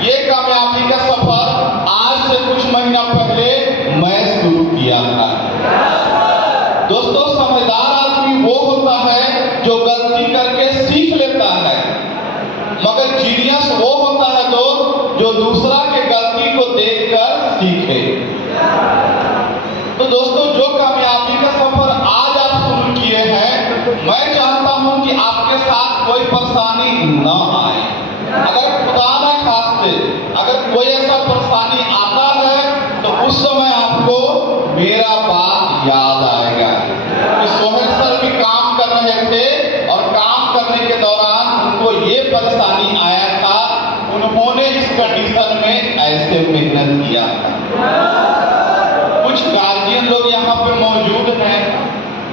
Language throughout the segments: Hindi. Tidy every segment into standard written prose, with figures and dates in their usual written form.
ये कामयाबी का सफर आज से कुछ महीना पहले मैं शुरू किया था। दोस्तों, समझदार आदमी वो होता है जो गलती करके सीख लेता है, मगर जीनियस वो होता है दोस्त जो दूसरा के गलती को देखकर सीखे। तो दोस्तों, जो कामयाबी का सफर आज आप शुरू किए हैं, मैं चाहता हूं कि आपके साथ कोई परेशानी न आए। अगर खुदा न खास्ते अगर कोई ऐसा परेशानी आता है तो उस समय आपको मेरा बात याद आएगा कि सोहेल सर भी काम कर रहे थे और काम करने के दौरान उनको ये परेशानी आया था, उन्होंने इस कंडीशन में ऐसे मेहनत किया था। कुछ गार्जियन लोग यहाँ पे मौजूद हैं,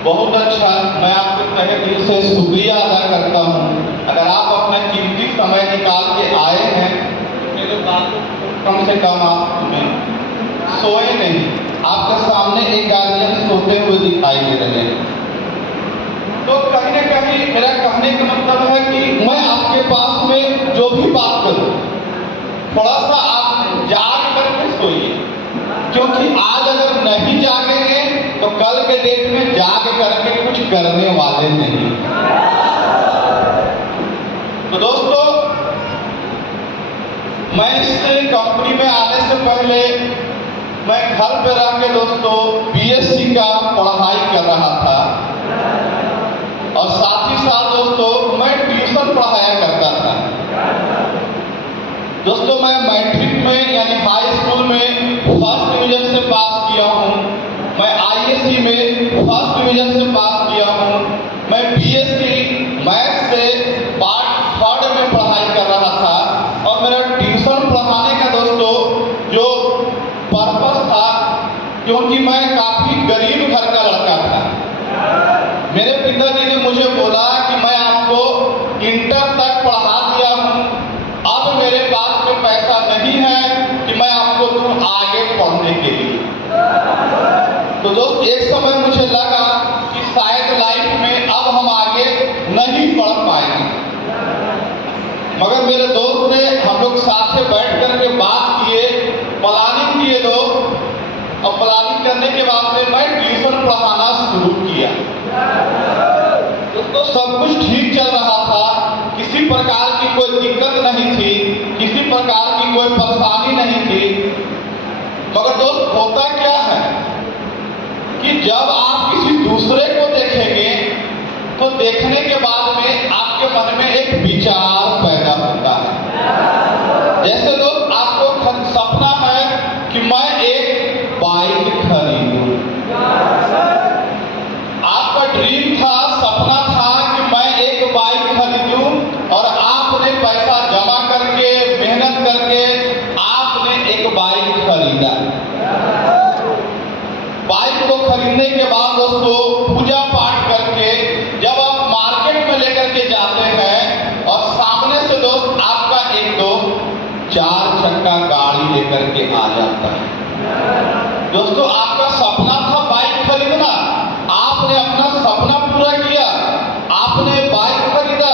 बहुत अच्छा, मैं आपको तहे दिल से शुक्रिया अदा करता हूँ। अगर आप अपना कीमती समय निकाल के आए हैं, मेरे बात कम से कम आप सोए नहीं। आपके सामने एक गार्जियन सोते हुए दिखाई दे रहे हैं। तो कहीं ना कहीं मेरा कहने का मतलब है कि मैं आपके पास में जो भी बात करूँ, थोड़ा सा आप जाग करके सोइए, क्योंकि आज अगर नहीं जागेंगे तो कल के डेट में जाग करके कुछ करने वाले नहीं। तो दोस्तों, मैं इस कंपनी में आने से पहले मैं घर पे रह के दोस्तों बीएससी का पढ़ाई कर रहा था और साथ ही साथ दोस्तों मैं ट्यूशन पढ़ाया करता था। दोस्तों, मैं मैट्रिक में यानी हाई स्कूल में फर्स्ट डिवीजन से पास किया हूँ, मैं आईएससी में फर्स्ट डिवीजन से पास किया हूँ, मैं बीएससी मैथ्स से पार्ट थर्ड में पढ़ाई कर रहा था और मेरा ट्यूशन पढ़ाने का दोस्तों जो पर्पस था, क्योंकि मैं काफी गरीब घर का लड़का था। मेरे पिताजी ने मुझे बोला कि मैं आपको इंटर तक पढ़ा दिया हूँ, अब मेरे पास में पैसा नहीं है कि मैं आपको दूं आगे पढ़ने के लिए। तो दोस्त, एक समय मुझे लगा कि शायद लाइफ में अब हम आगे नहीं पढ़ पाएंगे, मगर मेरे दोस्त ने, हम लोग साथ में बैठ करके बात किए, प्लानिंग किए दोस्त, और प्लानिंग करने के बाद में मैं ट्यूशन पढ़ाना शुरू किया। दोस्तों, सब कुछ ठीक चल रहा था, किसी प्रकार की कोई दिक्कत नहीं थी, किसी प्रकार की कोई परेशानी नहीं थी। मगर दोस्त, होता क्या है कि जब आप किसी दूसरे को देखेंगे तो देखने के बाद में आपके मन में एक विचार पैदा होता है। जैसे दोस्त, आपको सपना है कि मैं एक बाइक खरीदूं, आपका ड्रीम था, सपना था कि मैं एक बाइक खरीदूं और आपने पैसा जमा करके, मेहनत करके आपने एक बाइक खरीदा। बाइक को खरीदने के बाद दोस्तों पूजा पाठ करके जब आप मार्केट में लेकर के जाते हैं और सामने से दोस्त आपका एक दोस्त 4 चक्का गाड़ी लेकर के आ जाता है। दोस्तों, आपका सपना था बाइक खरीदना, आपने अपना सपना पूरा किया, आपने बाइक खरीदा,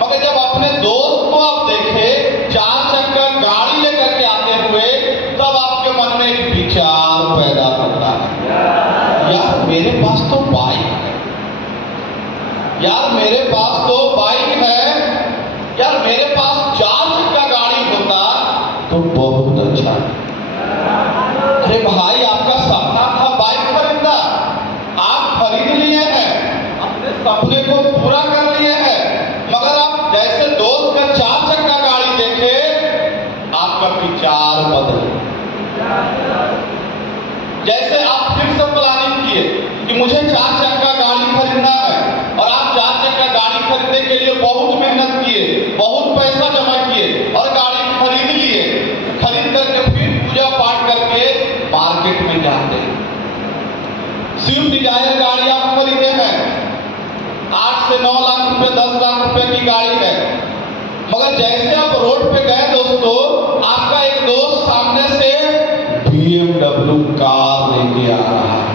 मगर जब अपने दोस्त को आप देखे 4 चक्का गाड़ी लेकर के आते हुए, तब आपके मन में एक विचार पैदा होता है, यार मेरे पास तो बाइक है, यार मेरे पास तो बाइक है, यार मेरे पास 4 चक्का गाड़ी होता तो बहुत अच्छा। अरे भाई, आपका सपना था बाइक खरीदना, आप खरीद लिए हैं, अपने सपने को पूरा कर लिए हैं, मगर आप जैसे दोस्त का 4 चक्का गाड़ी देखे, आपका विचार बदले। जैसे आप फिर से प्लानिंग किए कि मुझे 4 चक्का गाड़ी खरीदना है और आप 4 चक्का गाड़ी खरीदने के लिए बहुत मेहनत किए, बहुत पैसा जमा किए और गाड़ी खरीद लिए। खरीद करके फिर पूजा पाठ करके मार्केट में जाते हैं, स्विफ्ट डिजायर गाड़ी आप खरीदे हैं, 8 से 9 लाख रुपए, 10 लाख रुपए की गाड़ी है, मगर जैसे आप रोड पे गए दोस्तों, आपका एक दोस्त सामने से BMW कार लेके आ रहा है।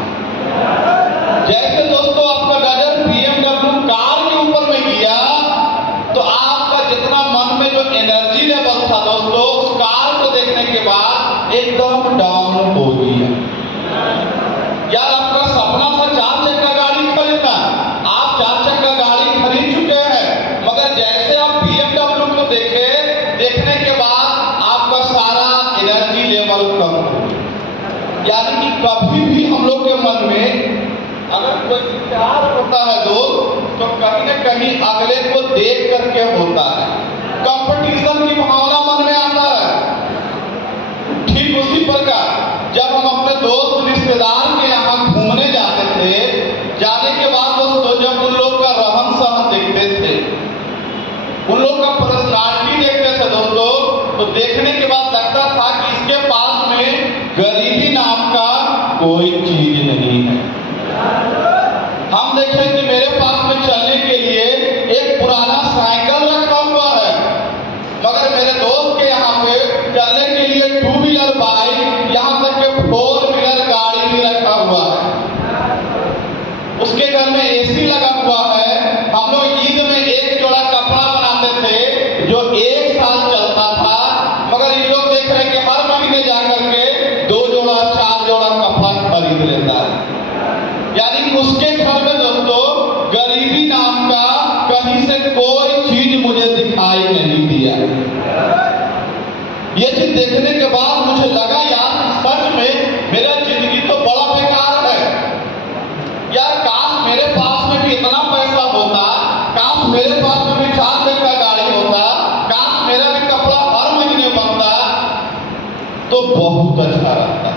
जैसे दोस्तों आपका नजर BMW कार के ऊपर में गया, तो आपका जितना मन में जो एनर्जी लेवल था दोस्तों, यानी कि कभी भी हम लोग के मन में अगर कोई प्यार होता है दोस्त, तो कहीं न कहीं अगले को देख करके होता है, कंपटीशन की भावना मन में आता है। ठीक उसी प्रकार जब हम अपने दोस्त रिश्तेदार के यहाँ घूमने जाते थे, जाने के बाद दोस्तों जब उन लोग का रहन सहन देखते थे, उन लोग का पर्सनालिटी देखते थे दोस्तों, तो देखने के बाद लगता था कि इसके पास में गरीबी नाम का कोई चीज नहीं है। हम देखें कि मेरे पास में चलने के लिए एक पुराना साइकिल रखा हुआ है, मगर मेरे दोस्त के यहाँ पे चलने के लिए 2 व्हीलर बाइक, यहाँ तक के 4 व्हीलर गाड़ी भी रखा हुआ है। उसके घर में एसी लगा हुआ है। हम लोग ईद में एक जोड़ा कपड़ा बनाते थे जो 1 साल चलता था, मगर ये लोग देख रहे हैं कि हर महीने जाकर के 2 जोड़ा 4 जोड़ा कपड़ा खरीद लेता है। यानी कि उसके घर में दोस्तों गरीबी नाम का कहीं से कोई चीज मुझे दिखाई नहीं दिया। ये चीज देखने के बाद मुझे लगा यार सच में मेरा जिंदगी तो बड़ा बेकार है यार। काश मेरे पास में भी इतना पैसा होता, काश मेरे पास में भी 4 दिन का गाड़ी होता, काश मेरा भी कपड़ा हर महीने बनता, तो बहुत अच्छा रहता।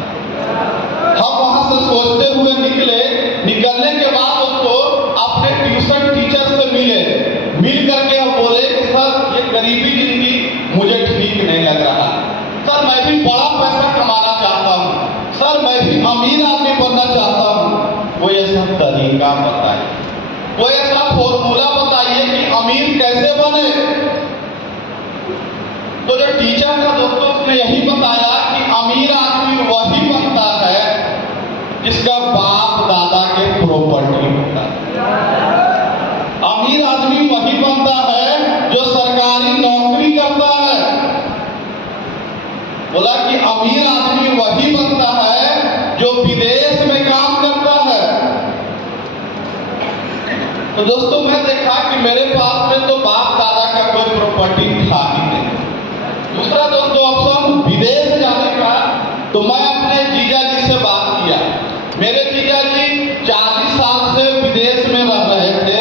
हम वहां से सोचते हुए निकलने के बाद दोस्तों अपने ट्यूशन टीचर से मिल करके हम बोले कि सर ये गरीबी जिंदगी मुझे ठीक नहीं लग रहा, सर मैं भी बड़ा पैसा कमाना चाहता हूँ, सर मैं भी अमीर आदमी बनना चाहता हूँ। कोई ऐसा तरीका बताइए, कोई ऐसा फॉर्मूला बताइए कि अमीर कैसे बने। तो जो टीचर था दोस्तों उसने यही बताया कि अमीर आदमी वही बनता है जिसका बाप दादा के प्रॉपर्टी होता है। अमीर आदमी वही बनता है जो सरकारी नौकरी करता है। बोला कि अमीर आदमी वही बनता है जो विदेश में काम करता है। तो दोस्तों मैं देखा कि मेरे पास में तो बाप दादा का कोई प्रॉपर्टी था ही नहीं। दूसरा दोस्तों ऑप्शन विदेश जाने का, तो मैं अपने जीजा जी से बात किया। मेरे जीजा जी 40 साल से विदेश में रह रहे थे,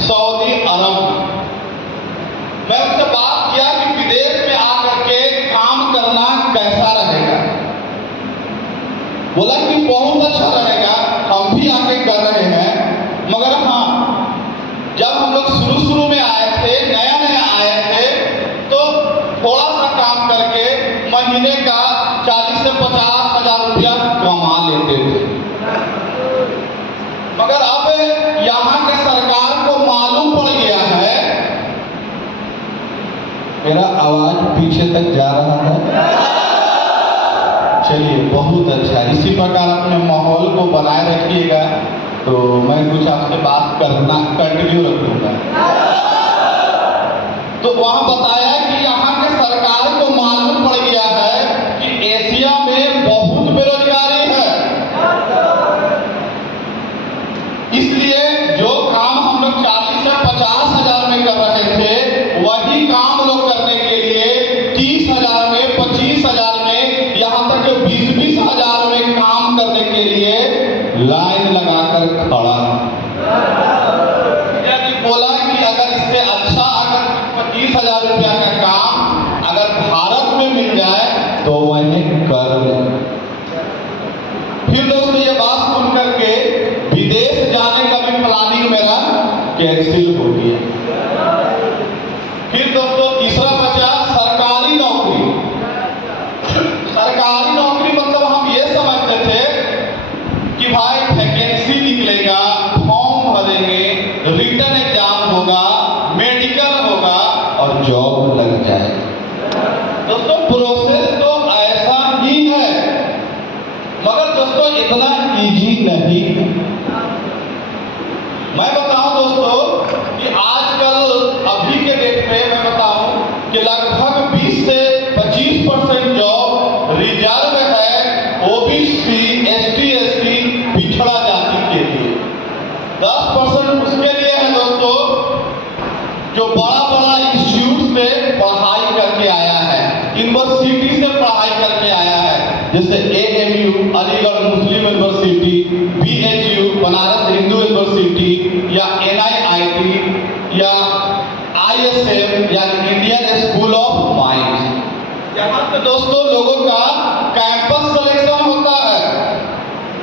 सऊदी अरब। मैं उनसे बात किया कि विदेश में आकर के काम करना कैसा रहेगा। बोला कि बहुत अच्छा रहेगा, हम भी आके कर रहे हैं, मगर हाँ जब हम लोग शुरू में आए थे, नया आए थे, तो थोड़ा सा काम करके महीने का 40 से 50 हजार रुपया कमा लेते थे। मगर अब यहाँ के सरकार को मालूम पड़ गया है। मेरा आवाज पीछे तक जा रहा है? चलिए बहुत अच्छा, इसी प्रकार अपने माहौल को बनाए रखिएगा, तो मैं कुछ आपसे बात करना कंटिन्यू रखूंगा। तो वहां बताया कि यहाँ के सरकार को मालूम पड़ गया है कि एशिया में बहुत बेरोजगारी है, इसलिए जो काम हम लोग 40 से 50 हजार में कर रहे थे, वही काम लोग करने के लिए 30 हजार में, 25 हजार में, यहाँ तक 20-20 हजार में काम करने के लिए लाइन लगाकर खड़ा। यानी बोला कि अगर इससे अच्छा अगर 25 हजार रुपया का काम अगर भारत में मिल जाए तो वही कर ले। फिर दोस्तों ये बात सुन करके विदेश जाने का भी प्लानिंग मेरा कैंसिल हो गया। फिर दोस्तों तीसरा बचा सरकारी नौकरी। सरकारी नौकरी मतलब हम ये समझते थे कि भाई वैकेंसी निकलेगा, फॉर्म भरेंगे, रिटन एग्जाम होगा, मेडिकल होगा और जॉब लग जाएगा। दोस्तों प्रोसेस तो ऐसा ही है, मगर दोस्तों इतना इजी नहीं है। मैं बताऊं दोस्तों कि आजकल अभी के डेट में मैं बताऊं कि लगभग 20 से 25% जॉब रिजर्व है ओबीसी, एसटी, पिछड़ा जाति के लिए। 10% उसके लिए है दोस्तों जो बड़ा इंस्टीट्यूट से पढ़ाई करके आया है, यूनिवर्सिटी से पढ़ाई करके आया है, जैसे AMU AMU Aligarh Muslim University, BHU Banaras Hindu University, या NIIT या ISM यानी इंडियन स्कूल ऑफ माइंस, यहाँ पे दोस्तों लोगों का कैंपस सिलेक्शन होता है।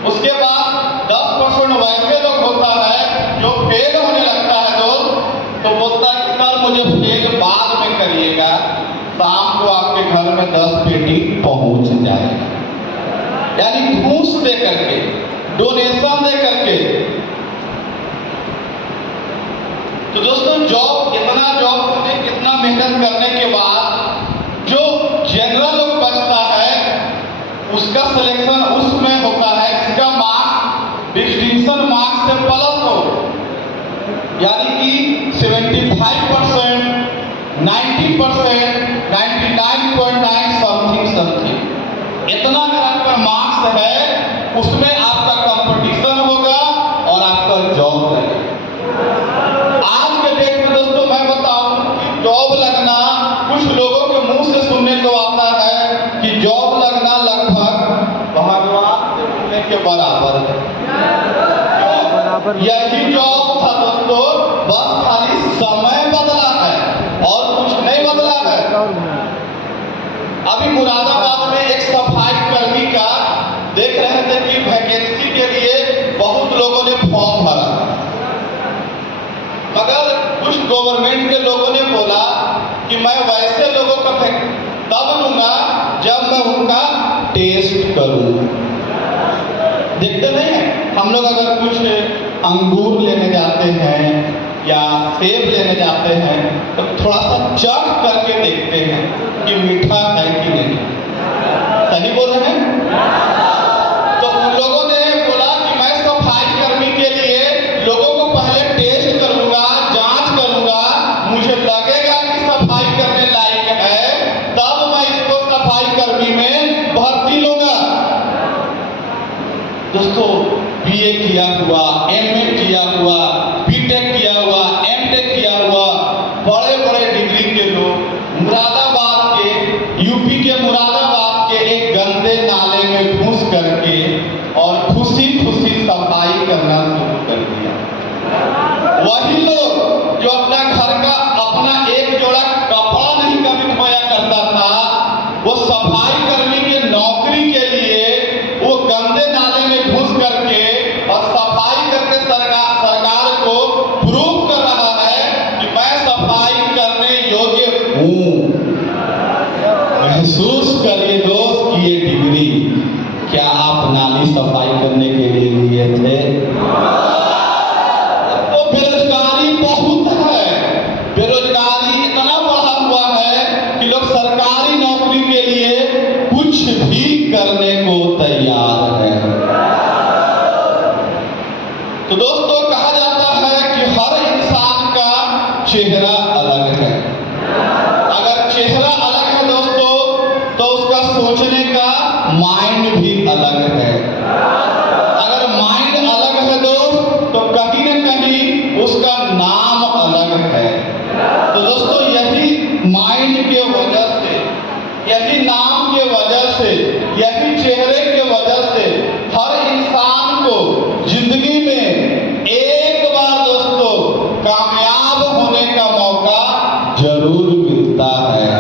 उसके बाद 10% वैसे लोग होता है जो फेल होने लगता है दोस्त, तो बोलता है कि सर मुझे फेल बाद में करिएगा, शाम को आपके घर में 10 पेटी पहुंच जाएगा। यानी घूस दे करके, डोनेशन दे करके। तो दोस्तों जॉब में कितना मेहनत करने के बाद जो जनरल लोग बचता है उसका सिलेक्शन उसमें होता है जिसका मार्क्स डिस्टिंक्शन मार्क्स से प्लस हो, यानी कि 75%, 90%, 99.9 समथिंग इतना अगर आपका मार्क्स है उसमें आपका कंपटीशन होगा और आपका जॉब लगेगा। आज के डेट में दोस्तों मैं बताऊं कि जॉब लगना कुछ लोगों के मुंह से सुनने को आता है कि जॉब लगना लगभग भगवान से मिलने के बराबर है। यही जॉब था दोस्तों, बस खाली समय बदला है और कुछ नहीं बदला है। अभी मुरादाबाद में एक सफाई कर्मी का देख रहे थे कि वैकेंसी के लिए बहुत लोगों ने फॉर्म भरा, मगर कुछ गवर्नमेंट के लोगों ने बोला कि मैं वैसे लोगों का तब लूंगा जब मैं उनका टेस्ट करूं। देखते नहीं है हम लोग अगर कुछ अंगूर लेने जाते हैं या सेब लेने जाते हैं तो थोड़ा सा चख करके देखते हैं कि मीठा है कि नहीं। सही बोल रहे हैं? तो उन लोगों ने बोला कि मैं सफाई कर्मी के लिए लोगों को पहले टेस्ट करूंगा, जांच करूंगा, मुझे लगेगा कि सफाई करने लायक है, तब मैं इसको सफाई कर्मी में भर्ती लूंगा। दोस्तों BA किया हुआ, MA किया हुआ, BTech किया हुआ, MTech किया हुआ, बड़े बड़े डिग्री के लोग मुरादाबाद के, यूपी के मुरादाबाद के एक गंदे नाले में घुस करके और खुशी खुशी सफाई करना शुरू कर दिया। वही लोग जो अपना घर का अपना एक जोड़ा कपड़ा नहीं कभी धोया करता था, वो सफाई कर्मी के नौकरी के लिए वो गंदे नाले में घुस करके और सफाई करके सरकार को प्रूव कर रहा है कि मैं सफाई करने योग्य हूं। महसूस करिए दोस्त कि ये डिग्री क्या आप नाली सफाई करने के लिए लिए थे? तो बेरोजगारी बहुत है, बेरोजगारी इतना बढ़ा हुआ है कि लोग सरकारी नौकरी के लिए कुछ भी करने को तैयार है। तो दोस्तों कहा जाता है कि हर इंसान का चेहरा अलग है। अगर चेहरा अलग है दोस्तों तो उसका सोचने का माइंड भी अलग है। अगर माइंड अलग है दोस्त तो कहीं न कहीं उसका नाम अलग है। तो दोस्तों यही माइंड के वजह से, यही नाम के वजह से, यही चेहरे के वजह से हर इंसान को जिंदगी में एक बार दोस्तों कामयाब होने का मौका जरूर मिलता है।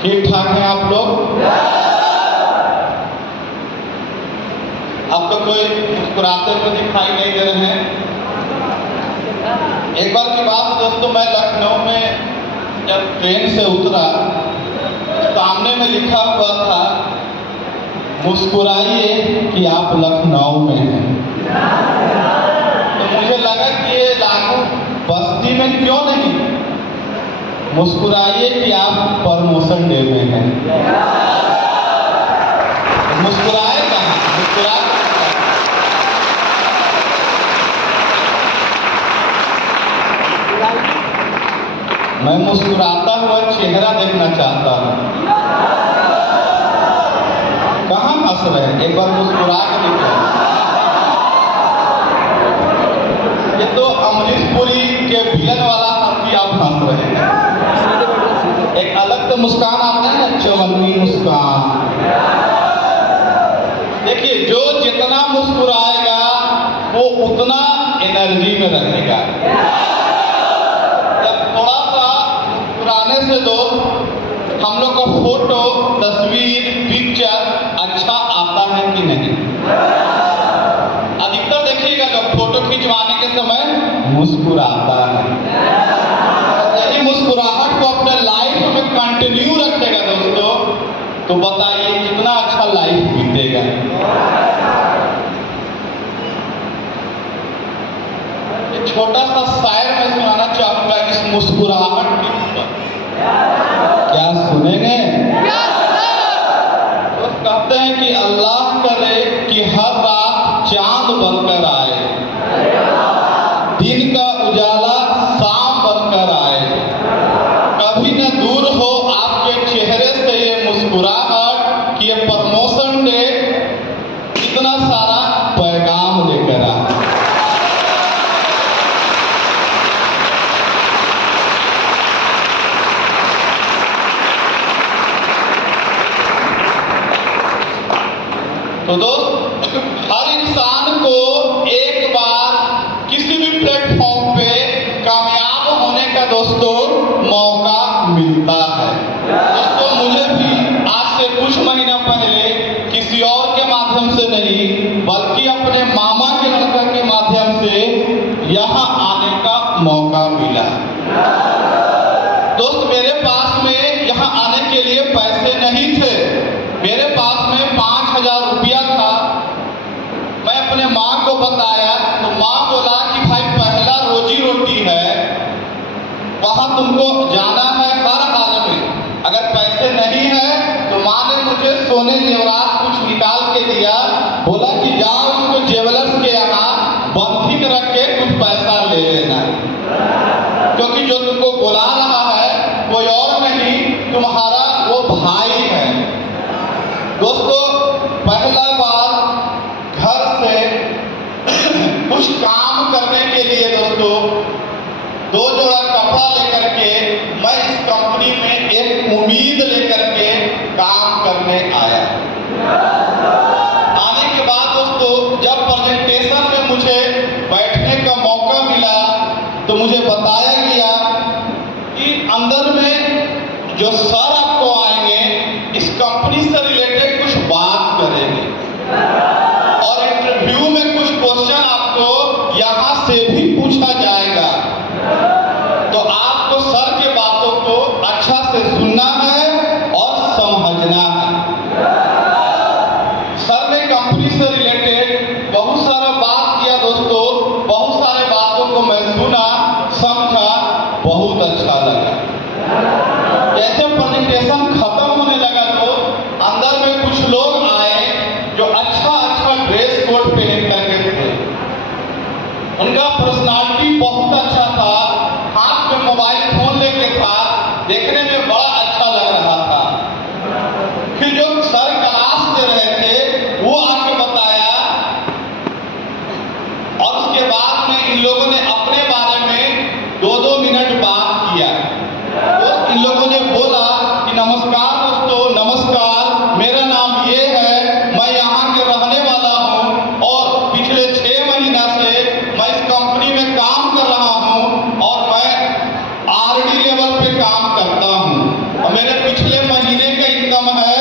ठीक ठाक हैं आप लोग? अब तो कोई मुस्कुराते हुए दिखाई नहीं दे रहे हैं। एक बार की बात दोस्तों, मैं लखनऊ में जब ट्रेन से उतरा, सामने में लिखा हुआ था मुस्कुराइए कि आप लखनऊ में हैं। तो मुझे लगा कि ये लागू बस्ती में क्यों नहीं, मुस्कुराइए कि आप प्रमोशन डे में हैं। मुस्कुराए कहाँ? मुस्कुरा मैं मुस्कुराता हुआ चेहरा देखना चाहता हूँ। कहाँ हंस रहे हैं? एक बार मुस्कुरा के देखिए। ये तो अमरीश पुरी के विलन वाला हंसी आप हंस रहे हैं। एक अलग तो मुस्कान आता है ना, चमकती मुस्कान। देखिए, जो जितना मुस्कुराएगा वो उतना एनर्जी में रहेगा। जब थोड़ा सा मुस्कुराने से दोस्त हम लोग का फोटो, तस्वीर, पिक्चर अच्छा आता है कि नहीं? अधिकतर देखिएगा जब फोटो खिंचवाने के समय मुस्कुराता है। यही मुस्कुराहट को अपने लाइफ में कंटिन्यू रखेगा दोस्तों, तो बताइए कितना अच्छा लाइफ बीतेगा। एक छोटा सा शायर मैं सुनाना चाहूंगा इस मुस्कुराहट के ऊपर। क्या सुनेंगे? तो कहते हैं कि अल्लाह करे कि हर रात चांद बनकर आए, दिन का उजाला शाम बनकर आए, कभी न दूर हो आपके चेहरे से ये मुस्कुराहट कि ये प्रमोशन डे इतना सारा पैगाम लेकर आए। तो दोस्त, हर इंसान को एक बार किसी भी प्लेटफॉर्म पे कामयाब होने का दोस्तों मौका मिलता है। दोस्तों, मुझे भी आज से कुछ महीना पहले किसी और के माध्यम से नहीं बल्कि अपने मामा के लड़का के माध्यम से यहाँ आने का मौका मिला। दोस्त, मेरे पास में यहाँ आने के लिए पैसे नहीं थे। मेरे पास में 5,000 रुपया था। मैं अपने माँ को बताया तो माँ बोला कि भाई पहला रोजी रोटी है, वहाँ तुमको जाना है हर हाल में। अगर पैसे नहीं है तो माँ ने मुझे सोने जेवरात कुछ निकाल के दिया, बोला कि जाओ इसको जेवलर्स के यहाँ बंधिक रख के कुछ पैसा ले लेना, क्योंकि जो तुमको बुला रहा है कोई और नहीं, तुम्हारा वो भाई है। दोस्तों, पहला बार घर से कुछ काम करने के लिए दोस्तों 2 जोड़ा कपड़ा लेकर के मैं इस कंपनी में एक उम्मीद लेकर के काम करने आया। आने के बाद दोस्तों जब प्रेजेंटेशन में मुझे बैठने का मौका मिला तो मुझे बताया गया कि अंदर में जो सर आपको आएंगे इस कंपनी से रिलेटेड कुछ बात करेंगे और इंटरव्यू में कुछ क्वेश्चन आपको यहाँ से भी पूछा जाएगा। तो आपको सर के बातों को अच्छा से सुनना है और समझना है। सर ने कंपनी से रिलेटेड बहुत सारा बात किया दोस्तों, बहुत सारे बातों को मैं सुना, समझा, बहुत अच्छा लगा। जैसे प्रेजेंटेशन खत्म होने लगा तो अंदर में कुछ लोग आए जो अच्छा ड्रेस कोड पहन करके थे। उनका पर्सनालिटी बहुत अच्छा था, हाथ में मोबाइल फोन लेके था, देखने में बड़ा अच्छा लग रहा था। फिर जो सर क्लास दे रहे थे वो आके बताया और उसके बाद में इन लोगों ने अपने बारे में 2-2 मिनट बात किया। तो इन लोगों ने बोला कि नमस्कार दोस्तों, नमस्कार, मेरा नाम ये है, मैं यहाँ के रहने वाला हूँ और पिछले 6 महीना से मैं इस कंपनी में काम कर रहा हूँ और मैं RD लेवल पे काम करता हूँ और मेरे पिछले महीने का इनकम है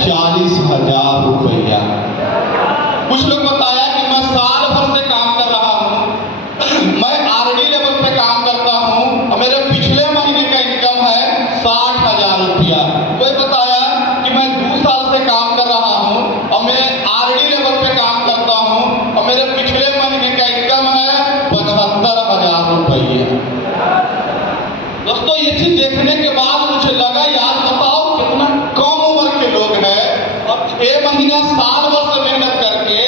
40,000 रुपया। कुछ लोग बताया कि मैं साल भर से काम कर रहा हूँ, मैं RD लेवल पे काम करता हूँ और मेरे पिछले महीने का इनकम है 60,000 रुपया। कोई बताया कि मैं 2 साल से काम कर रहा हूँ और मैं RD लेवल पे काम करता हूँ और मेरे पिछले महीने का इनकम है 75,000 रुपया। दोस्तों, ये चीज देखने के बाद मुझे लगा यार बताओ कितना कम उम्र के लोग हैं और 6 महीना साल भर से मेहनत करके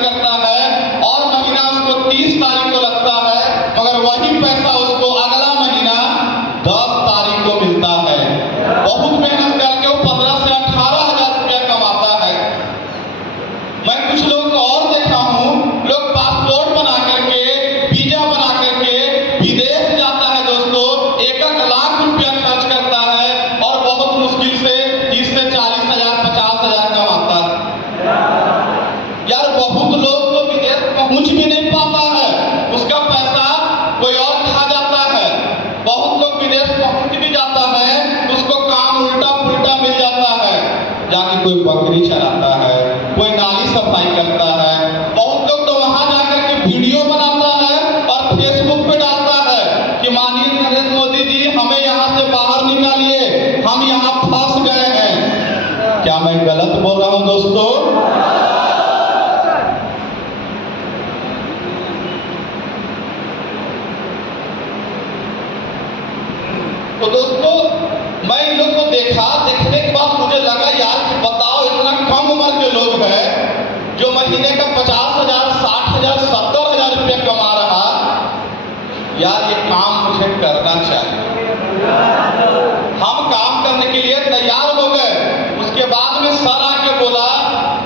मेहनत करता है और महीना उसको 30 तारीख को लगता है, मगर वही पैसा उसको अगला महीना 10 तारीख को मिलता है। बहुत मेहनत करके वो 15 से 18,000 रुपया कमाता है। मैं कुछ लोग को और देखा हूँ, लोग पासपोर्ट बना करके, वीजा बना करके विदेश जाता है दोस्तों, 1-1 लाख रुपया खर्च करता है और बहुत मुश्किल से 30 से 40,000 50,000 कमाता है। यार बहुत लोग तो विदेश पहुंच भी नहीं पाता है, उसका पैसा कोई और खा जाता है। बहुत लोग विदेश पहुंच भी जाता है, उसको काम उल्टा पुल्टा मिल जाता है, जाके कोई बकरी चलाता है, कोई नाली सफाई करता है। बहुत लोग तो वहां जाकर के वीडियो बनाता है और फेसबुक पे डालता है कि माननीय नरेंद्र मोदी जी हमें यहाँ से बाहर निकालिए, हम यहाँ फंस गए हैं। क्या मैं गलत बोल रहा हूँ दोस्तों? तो दोस्तों मैं इन लोग को देखा, देखने के बाद मुझे लगा यार कि बताओ इतना कम उम्र के लोग हैं जो महीने का 50,000 60,000 70,000 रुपया कमा रहा। यार ये काम मुझे करना चाहिए। हम काम करने के लिए तैयार हो गए। उसके बाद में सर आके बोला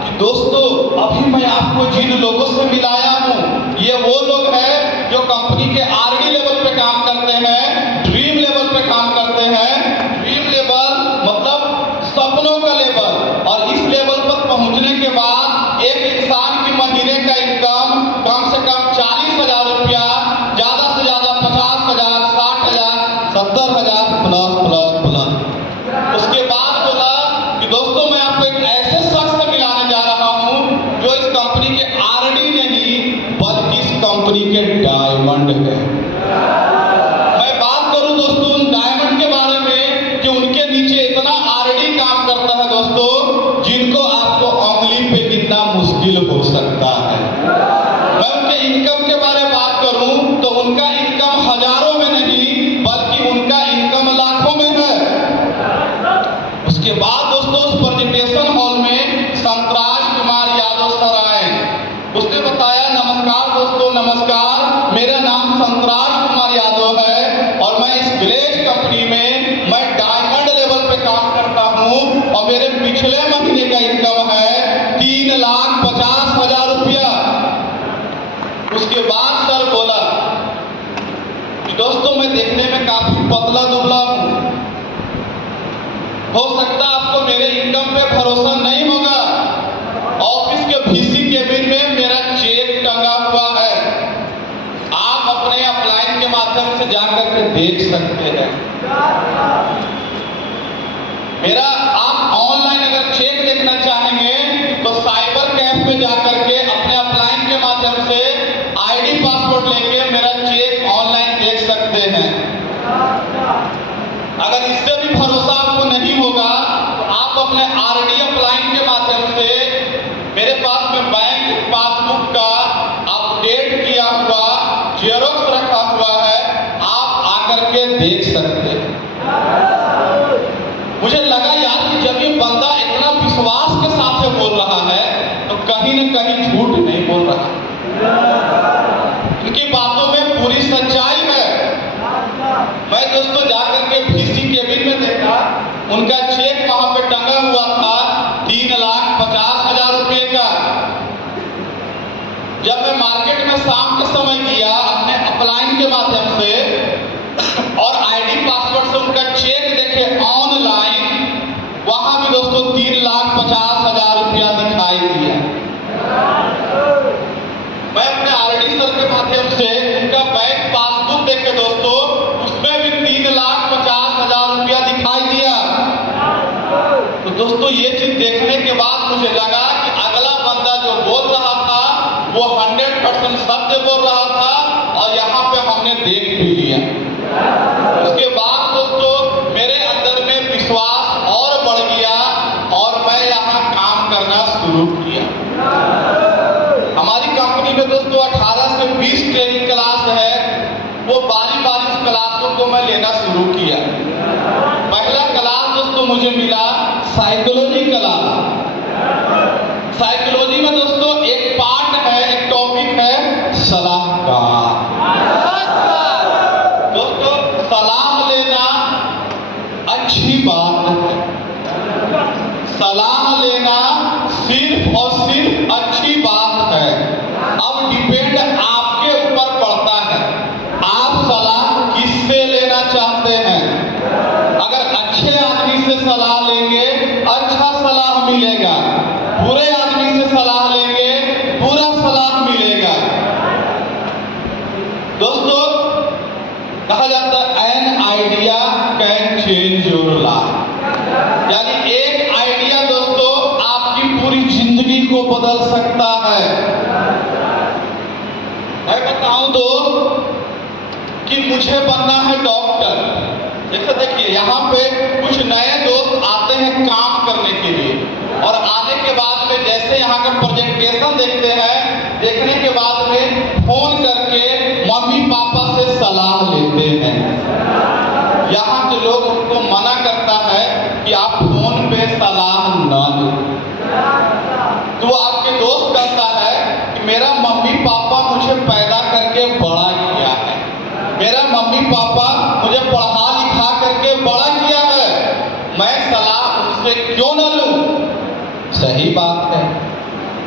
कि दोस्तों अभी मैं आपको जिन लोगों से मिलाया हूँ, ये वो लोग हैं जो कंपनी के आरडी लेवल पे काम करते हैं, ड्रीम लेवल पे काम करते हैं। ड्रीम लेवल मतलब सपनों का लेवल, और इस लेवल पर पहुंचने के बाद एक इंसान की महीने का इनकम कम से कम 40,000 रुपया, ज्यादा से ज्यादा 50,000 60,000 70,000 प्लस प्लस प्लस। उसके बाद बोला कि दोस्तों मैं आपको एक ऐसे शख्स से मिलाने जा रहा हूं जो इस कंपनी के आरडी नहीं बल्कि इस कंपनी के डायमंड है। मैं बात करूं दोस्तों उन डायमंड के बारे में कि उनके नीचे इतना आरडी काम करता है दोस्तों, जिनको आपको उंगली पे गिनना मुश्किल हो सकता है। मैं उनके इनकम के बारे में बात करूं तो उनका इनकम हजारों में नहीं बल्कि उनका इनकम लाखों में है। उसके बाद दोस्तों उस प्रेजेंटेशन हॉल में संतराज कुमार यादव सर आए। उसने बताया नमस्कार दोस्तों, नमस्कार, मेरा नाम संतराज कुमार यादव है और मैं इस ग्लेज कंपनी में मैं डायमंड लेवल पे काम करता हूं और मेरे पिछले महीने का इनकम है 3,50,000 रुपया। उसके बाद सर बोला कि दोस्तों मैं देखने में काफी पतला दुबला हूं, हो सकता आपको मेरे इनकम पे भरोसा नहीं होगा। ऑफिस के वीसी केबिन में मेरा चेक टंगा हुआ है, आप अपने अपलाइन के माध्यम से जाकर के देख सकते हैं। मेरा आप ऑनलाइन अगर चेक देखना चाहेंगे तो साइबर कैफ पे जाकर के अपने अपलाइन के माध्यम से आईडी पासवर्ड लेके मेरा चेक ऑनलाइन देख सकते हैं। अगर इससे भी भरोसा आपको नहीं होगा तो आप अपने आरडी अपलाइन के माध्यम से, मेरे पास में बैंक पासबुक का अपडेट किया हुआ जेरोक्स रखा हुआ है, आप आकर के देख सकते हैं। मुझे लगा यार कि जब ये बंदा इतना विश्वास के साथ से बोल रहा है तो कहीं न कहीं झूठ नहीं बोल रहा, उनकी बातों में पूरी सच्चाई है। मैं दोस्तों जाकर के वीसी केबिन में देखा, उनका चेक वहां पे टंगा हुआ था 3,50,000 रुपये का। जब मैं मार्केट में शाम के समय गया अपने अपलाइन के माध्यम से और आईडी पासवर्ड से उनका चेक देखे ऑनलाइन, वहां भी दोस्तों 3,50,000 रुपया दिखाई दिया। मैं अपने आरडी सर के माध्यम से उनका बैंक पासबुक देखे दोस्तों, उसमें भी 3,50,000 रुपया दिखाई दिया। तो दोस्तों ये चीज देखने के बाद मुझे लगा कि अगला बंदा जो बोल रहा था वो 100% सत्य बोल रहा था और यहाँ पे हमने देख भी लिया। उसके बाद दोस्तों मेरे अंदर में विश्वास और बढ़ गया और मैं यहाँ काम करना शुरू किया। हमारी कंपनी में दोस्तों 18 से 20 ट्रेनिंग क्लास है, वो बारी बारी क्लासों को मैं लेना शुरू किया। पहला क्लास दोस्तों मुझे मिला साइकोलॉजी क्लास। साइकोलॉजी में दोस्तों एक पार्ट है कहा जाता है an idea can change your life, यानी एक आइडिया दोस्तों आपकी पूरी जिंदगी को बदल सकता है। मैं बताऊं दोस्त कि मुझे बनना है डॉक्टर। जैसे देखिए यहाँ पे कुछ नए दोस्त आते हैं काम करने के लिए, और आने के बाद में जैसे यहाँ का प्रेजेंटेशन देखते हैं, देखने के बाद में फोन करके मम्मी पापा से सलाह लेते हैं। यहाँ के लोग उनको मना करता है कि आप फोन पे सलाह न लो। तो आपके दोस्त कहता है कि मेरा मम्मी पापा मुझे पैदा करके बड़ा किया है, मेरा मम्मी पापा मुझे पढ़ा लिखा करके बड़ा किया है, मैं सलाह उनसे क्यों न लूं? सही बात है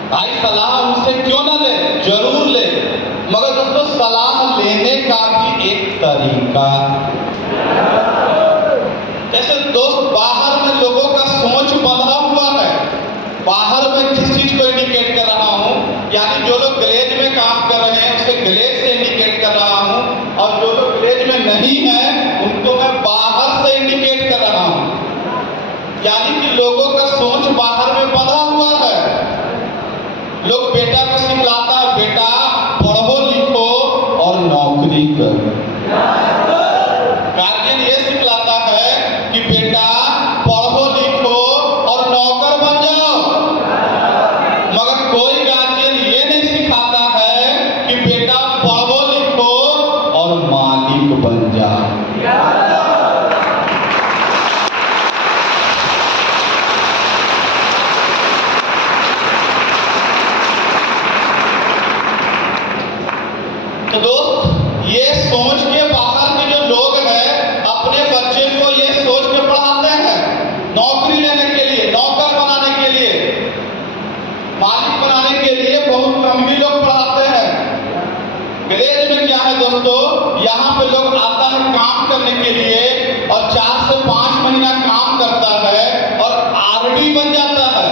भाई, सलाह उनसे क्यों न ले, जरूर ले, मगर दोस्तों सलाह लेने का भी एक तरीका। जैसे दोस्त बाहर में लोगों का सोच बंधा हुआ है, बाहर में किस चीज को इंडिकेट कर रहा हूं, यानी जो लोग ग्लेज में काम कर रहे हैं उसे ग्लेज से इंडिकेट कर रहा हूं, और जो लोग ग्लेज में नहीं है उनको मैं बाहर से इंडिकेट कर रहा हूं। यानी कि लोगों का सोच बाहर में बंधा हुआ है। लोग बेटा को सिखलाता है बेटा पढ़ो लिखो और नौकरी करो, गार्जियन ये सिखलाता है कि बेटा पढ़ो लिखो और नौकर बन जाओ, मगर कोई गार्जियन ये नहीं सिखाता है कि बेटा पढ़ो लिखो और मालिक बन जाओ। तो दोस्त ये सोच के बाहर के जो लोग हैं अपने बच्चे को ये सोच के पढ़ाते हैं नौकरी लेने के लिए, नौकर बनाने के लिए, मालिक बनाने के लिए बहुत कम ही लोग पढ़ाते हैं। ग्लेज में क्या है दोस्तों, यहाँ पे लोग आता है काम करने के लिए और 4 से 5 महीना काम करता है और आरडी बन जाता है।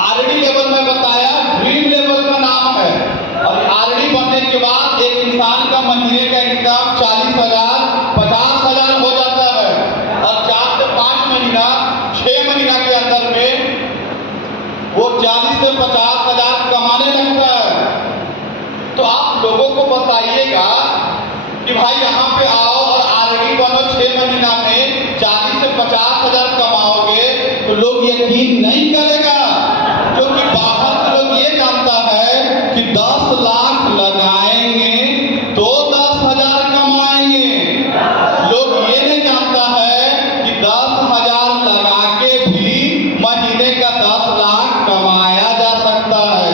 आरडी लेवल में बताया ड्रीम लेवल का नाम है, और आरडी बनने के बाद एक इंसान का महीने का इनकम 40,000 50,000 हो जाता है, और 4 से 5 महीना 6 महीना के अंदर में वो 40 से 50,000 कमाने लगता है। तो आप लोगों को बताइएगा कि भाई यहाँ पे आओ और आरडी बनो, 6 महीना में 40 से 50,000 कमाओगे, तो लोग यकीन नहीं करेगा, क्योंकि बाहर के लोग ये जानता है कि 10 लाख लगाएंगे तो 10,000 कमाएंगे। लोग ये नहीं जानता है कि 10,000 लगा के भी महीने का 10 लाख कमाया जा सकता है।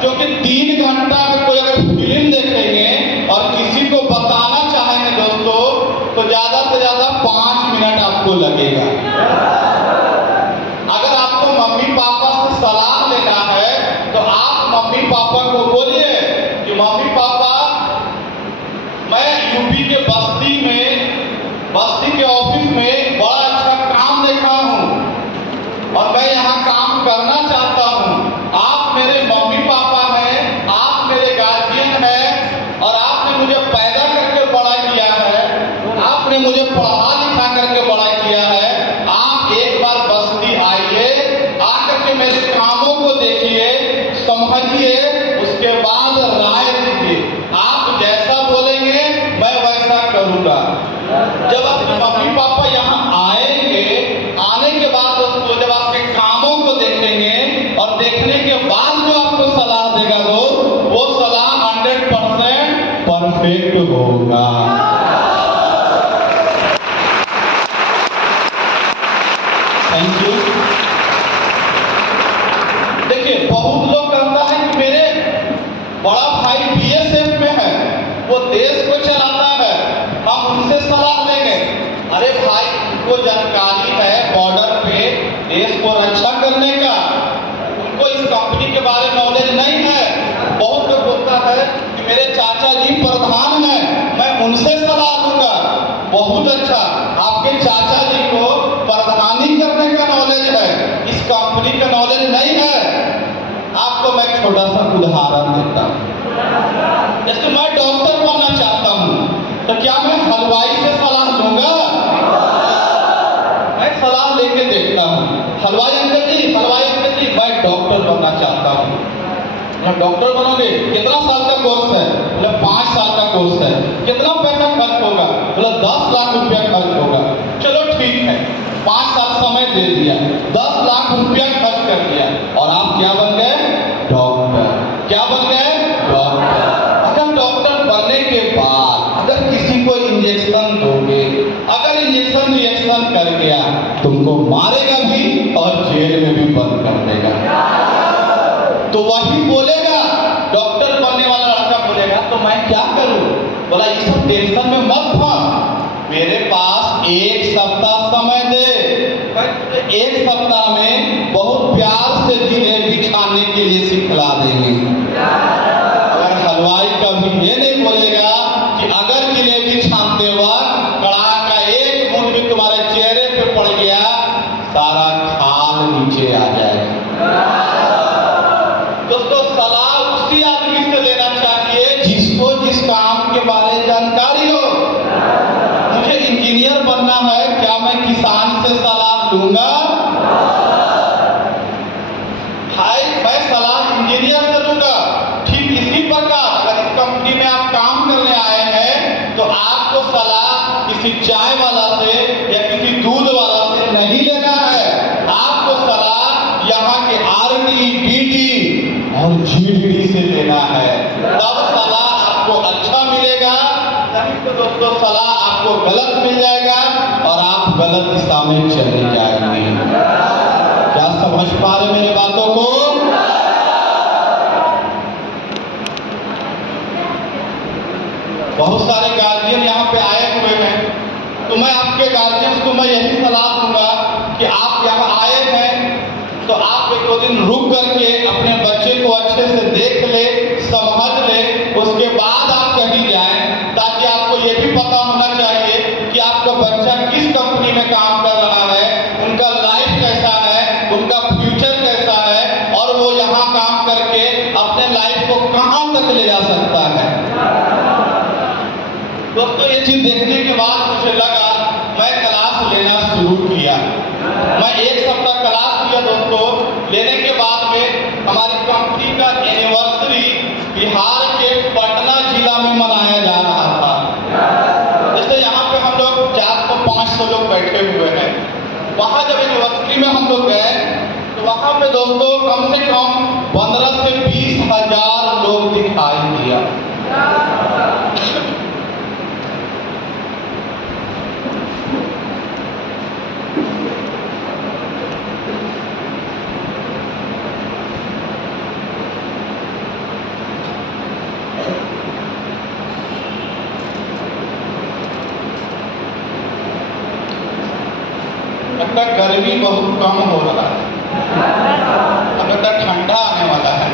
क्योंकि 3 घंटा में कोई अगर फिल्म देखेंगे और किसी को बताना चाहेंगे दोस्तों, तो ज्यादा से ज्यादा 5 मिनट आपको लगेगा। अगर आपको मम्मी पापा से सलाह लेना है तो आप मम्मी पापा को बोलिए कि मम्मी पापा मैं यूपी के बस्ती के ऑफिस में बड़ा अच्छा काम देखा हूं और मैं यहाँ काम करना चाहता हूं। आप मेरे मम्मी पापा हैं, आप मेरे गार्जियन हैं, और आपने मुझे पैदा करके बड़ा किया है, आपने मुझे पढ़ा लिखा करके बड़ा किया है। आप एक बार बस्ती आइए, आकर के मेरे कामों को देखिए, समझिए, उसके बाद राय दीजिए। आप जैसा बोलेंगे मैं वैसा करूंगा। जब आपके मम्मी पापा यहाँ आएंगे, आने के बाद दोस्तों जब आपके कामों को देखेंगे और देखने के बाद जो आपको सलाह देगा वो सलाह 100% परफेक्ट होगा। Thank you. देखिए बहुत लोग कहता है कि मेरे बड़ा भाई बीएसएफ में है, वो देश को चलाता है, हम उनसे सलाह लेंगे। अरे भाई उनको जानकारी है बॉर्डर पे देश को रक्षा करने का, उनको इस कंपनी के बारे में नॉलेज नहीं है। बहुत लोग बोलता है कि मेरे चाचा जी प्रधान हैं, मैं उनसे सलाह दूंगा। बहुत अच्छा, आपके चाचा जी को प्रधानी करने का नॉलेज है, इस कंपनी का नॉलेज नहीं है। आपको मैं छोटा सा उदाहरण देता हूं। जैसे मैं डॉक्टर के देखता हूँ, हलवाई अंकल जी मैं डॉक्टर बनना चाहता हूँ। डॉक्टर बनोगे? कितना साल का कोर्स है? बोले 5 साल का कोर्स है। कितना पैसा खर्च होगा? बोले 10 लाख रुपया खर्च होगा। चलो ठीक है, 5 साल समय दे दिया, 10 लाख रुपया खर्च कर दिया और आप क्या बन गए? डॉक्टर। क्या बन गए? डॉक्टर। अगर डॉक्टर बनने के बाद अगर किसी को इंजेक्शन दोगे, अगर इंजेक्शन रिएक्शन कर गया, तुमको मारेगा भी और जेल में भी बंद कर देगा। तो वही बोलेगा, डॉक्टर बनने वाला लड़का बोलेगा तो मैं क्या करूं? बोला ये सब टेंशन में मत फंस, मेरे पास 1 सप्ताह समय दे। 1 सप्ताह में बहुत प्यार से जिलेबी छानने के लिए सिखला देंगे। अगर हलवाई कभी ये नहीं बोलेगा कि अगर जिलेबी छानते वक्त कड़ाह का एक बूंद भी तुम्हारे चेहरे पे पड़ गया, सारा खाल नीचे आ जाएगा। दोस्तों, सलाह उसी आदमी से लेना चाहिए जिसको जिस काम के बारे में जानकारी हो। मुझे इंजीनियर बनना है, क्या मैं किसान से सलाह लूंगा? हाय, मैं सलाह इंजीनियर से लूंगा। ठीक इसी प्रकार अगर इस कंपनी में आप काम करने आए हैं तो आपको सलाह किसी चाय वाला से या किसी दूध वाला से नहीं लेना है। आपको सलाह यहाँ के RD, BD और GDD से लेना है, तब सलाह आपको अच्छा मिलेगा। नहीं तो दोस्तों सलाह आपको गलत मिल जाएगा और आप गलत दिशा में चले जाएंगे। क्या समझ पा रहे मेरी बातों को? बहुत सारे गार्जियन यहाँ पे आए हुए हैं, तो मैं आपके गार्जियन को मैं यही सलाह दूंगा कि आप यहाँ आए हैं तो आप 1-2 दिन रुक करके अपने बच्चे को अच्छे से देख ले, समझ ले, उसके बाद आप कहीं जाएं, ताकि आपको ये भी पता होना चाहिए कि आपका बच्चा किस कंपनी में काम कर रहा है, उनका लाइफ कैसा है, उनका फ्यूचर कैसा है और वो यहाँ काम करके अपने लाइफ को कहाँ तक ले जा सकता है। दोस्तों, ये चीज देखने के बाद मुझे लगा, मैं क्लास लेना शुरू किया। मैं 1 सप्ताह क्लास किया दोस्तों। लेने के बाद में हमारी कंपनी का एनिवर्सरी बिहार के पटना जिला में मनाया जा रहा था। जैसे यहाँ पे हम लोग 400-500 लोग बैठे हुए हैं, वहाँ जब एनिवर्सरी में हम लोग गए तो वहाँ पे दोस्तों कम से कम 15 से 20 हजार लोग दिखाई दिया। लगता गर्मी बहुत कम हो रहा है, अब लगता ठंडा आने वाला है।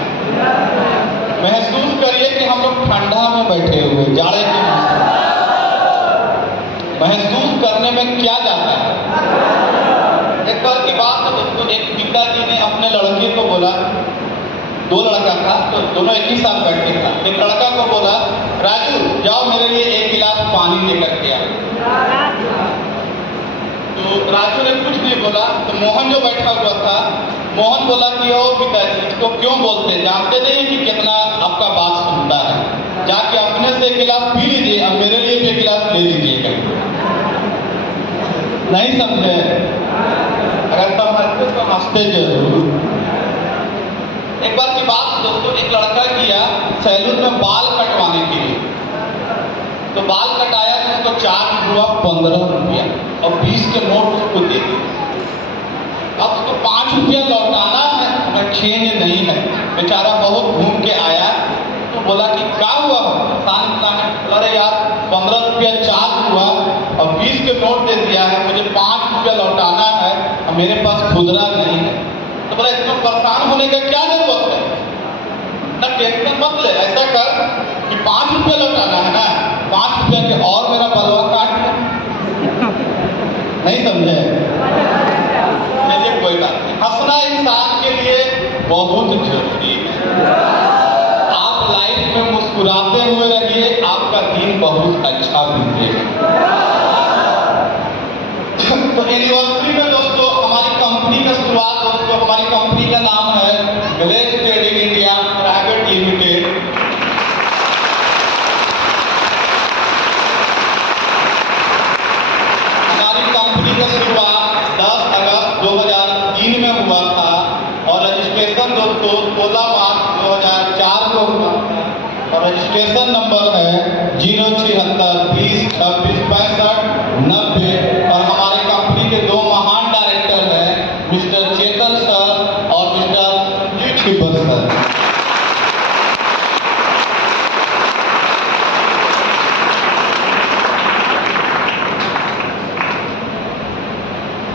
महसूस करिए कि हम लोग ठंडा में बैठे हुए, जाड़े के मौसम। महसूस करने में क्या जाता है? एक बार की बात है दोस्तों, एक पिताजी ने अपने लड़के को बोला, 2 लड़का था तो दोनों एक ही साथ बैठे था। एक लड़का को बोला, राजू जाओ मेरे लिए 1 गिलास पानी लेकर के आ। तो राजू ने कुछ नहीं बोला, तो मोहन जो बैठा हुआ था, मोहन बोला कि ओ पिताजी इसको क्यों बोलते, जानते नहीं कि कितना आपका बात सुनता है, जाके अपने से 1 गिलास पी लीजिए, अब मेरे लिए भी 1 गिलास ले लीजिएगा। नहीं समझे? अगर समझते तो हंसते जरूर। एक बार की बात दोस्तों, एक लड़का गया सैलून में बाल कटवाने के लिए, तो बाल कटाया तो उसको चार्ज हुआ 15 रुपया और 20 के नोट उसको दे दिए। अब उसको 5 रुपया लौटाना है, अगर चेंज नहीं है। बेचारा बहुत घूम के आया तो बोला कि क्या हुआ अरे यार 15 रुपया चार्ज हुआ और 20 के नोट दे दिया है, मुझे 5 रुपया लौटाना है और मेरे पास खुदरा नहीं है। तो बोला इसमें परेशान होने का क्या जरूरत है, ना टेंशन मत ले, ऐसा कर कि 5 रुपया लौटाना है ना, 5 रुपया के और मेरा बलवा काट ले। नहीं समझे? चलिए कोई बात नहीं, हंसना इंसान के लिए बहुत जरूरी है। आप लाइफ में मुस्कुराते हुए रहिए, आपका दिन बहुत अच्छा बीतेगा। तो एनिवर्सरी में दोस्तों हमारी दोस्तों 16 मार्च 2004 को हुआ और रजिस्ट्रेशन नंबर है 07620266590। और हमारे कंपनी के दो महान डायरेक्टर हैं मिस्टर चेतन सर और मिस्टर संजीव छिब्बर सर।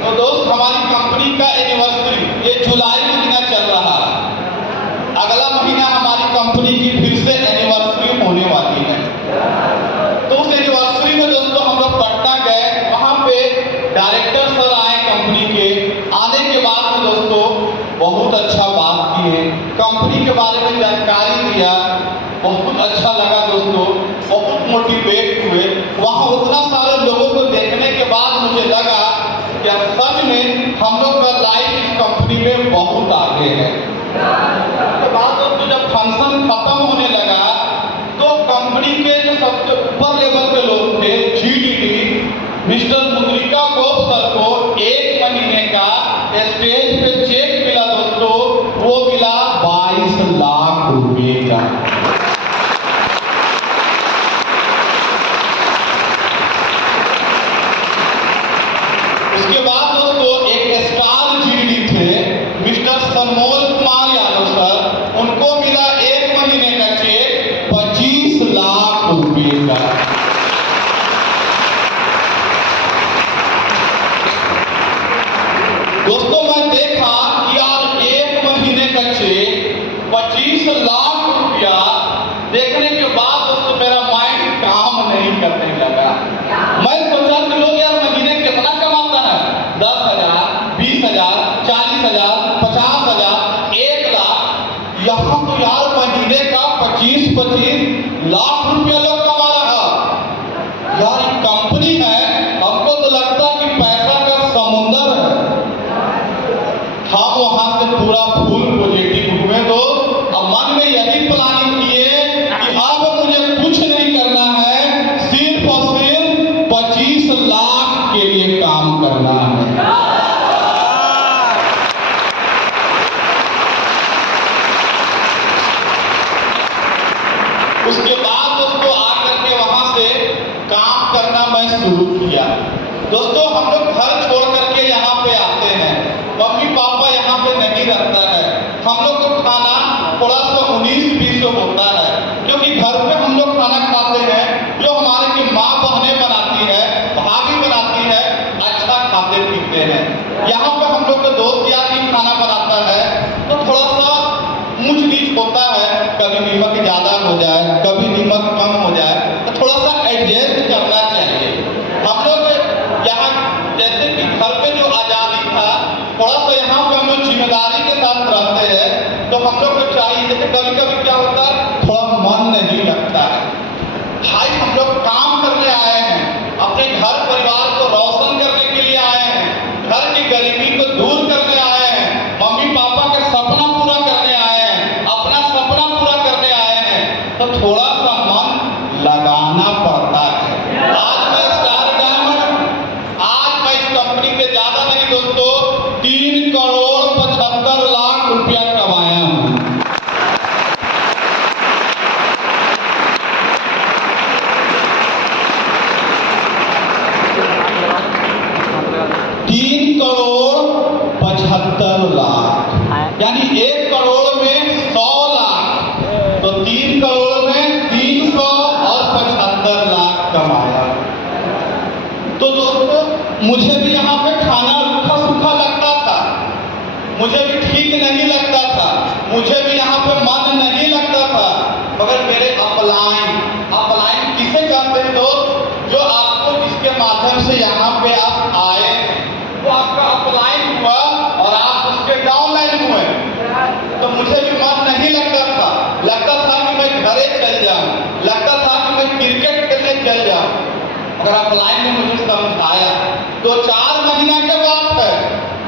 तो दोस्त हमारी कंपनी का एनिवर्सरी ये जुलाई महीना चल रहा है। अगला महीना हमारी कंपनी की फिर से एनिवर्सरी होने वाली है। तो उस एनिवर्सरी में दोस्तों हम लोग पटना गए, वहां पे डायरेक्टर सर आए कंपनी के। आने के बाद में दोस्तों बहुत अच्छा बात किए, कंपनी के बारे में जानकारी दिया, बहुत अच्छा लगा दोस्तों, बहुत मोटिवेट हुए। वहां उतना सारे लोगों को देखने के बाद मुझे लगा क्या सच में हम लोग का लाइफ इस कंपनी में बहुत आगे है। उसके बाद दोस्तों जब फंक्शन खत्म होने लगा तो कंपनी के जो सबसे ऊपर लेवल के लोग थे जीडीडी मिस्टर मुद्रिका गोप सर को 1 महीने का स्टेज पे चेक मिला दोस्तों, वो मिला 22 लाख रुपए का। उसके बाद दोस्तों एक स्टार जीडी थे मिस्टर सनमोल कुमार यादव सर, उनको मिला 1 महीने का चेक 25 लाख रुपए का। दोस्तों मैं देखा कि यार 1 महीने का चेक 25 लाख रुपया देखने के बाद दोस्तों मेरा माइंड काम नहीं करने लगा। मैं सोचा कि लोग यार महीने कितना कमाता है, 10,000, 20,000, 40,000, 50,000, 1 लाख। यहाँ तो यार महीने का 25-25 लाख रुपया लोग कमा रहा। यार ये कंपनी है, हमको तो लगता कि पैसा का समुंदर है। हम वहां से पूरा फुल पॉजिटिव हुए तो अब मन में यही प्लानिंग किए कि अब मुझे कुछ नहीं करना है, सिर्फ और सिर्फ 25 लाख के लिए काम करना है। उसके बाद दोस्तों आकर के वहां से काम करना मैं शुरू किया। दोस्तों हम लोग घर छोड़ करके यहाँ पे आते हैं, मम्मी पापा यहाँ पे नहीं रहता है। हम लोग को खाना थोड़ा सा 19-20 होता है, क्योंकि घर पे हम लोग खाना खाते हैं जो हमारे की माँ बहनें बनाती है, भाभी बनाती है, अच्छा खाते पीते हैं। यहाँ पे हम लोग का दोस्त यार ही खाना बनाता है तो थोड़ा सा ऊंच नीच होता है, कभी नीमक ज्यादा हो जाए, कभी नीमक कम हो जाए, तो थोड़ा सा एडजस्ट करना चाहिए। हम लोग यहाँ जैसे कि घर पे जो आजादी था, थोड़ा सा यहाँ पे हम लोग जिम्मेदारी के साथ रहते हैं, तो हम लोग को चाहिए, जैसे कभी कभी क्या होता है थोड़ा मन नहीं लगता है। भाई हम लोग काम करने आए हैं, अपने घर परिवार को रोशन करने के लिए आए हैं, घर की गरीबी को दूर करने आए हैं, मम्मी पापा का सपना पूरा करने आए हैं, अपना सपना पूरा करने आए हैं, तो थोड़ा सा मन लगाना पड़ता है। आज मैं स्टार डायमंड, आज मैं इस कंपनी से ज्यादा नहीं दोस्तों 3,75 लाख रुपया कमाया हूँ। 3,75 लाख यानी 1 करोड़ में 100 लाख, तो 3 करोड़ में 375 लाख कमाया। तो दोस्तों मुझे भी यहाँ पे खाना रूखा सूखा लगता था, मुझे भी ठीक नहीं लगता था, मुझे भी यहाँ पे मन नहीं लगता था, मगर मेरे अपलाइन किसे कहते हैं दोस्त, जो आपको जिसके माध्यम से यहाँ पे आप आए वो आपका अपलाइन हुआ और आप उसके डाउनलाइन हुए। तो मुझे भी मन नहीं लगता था, लगता था कि मैं घरे चल जाऊं, लगता था कि मैं क्रिकेट खेलने चल जाऊं। अगर अपलाइन ने मुझे समझाया 2-4 महीना के बाद है,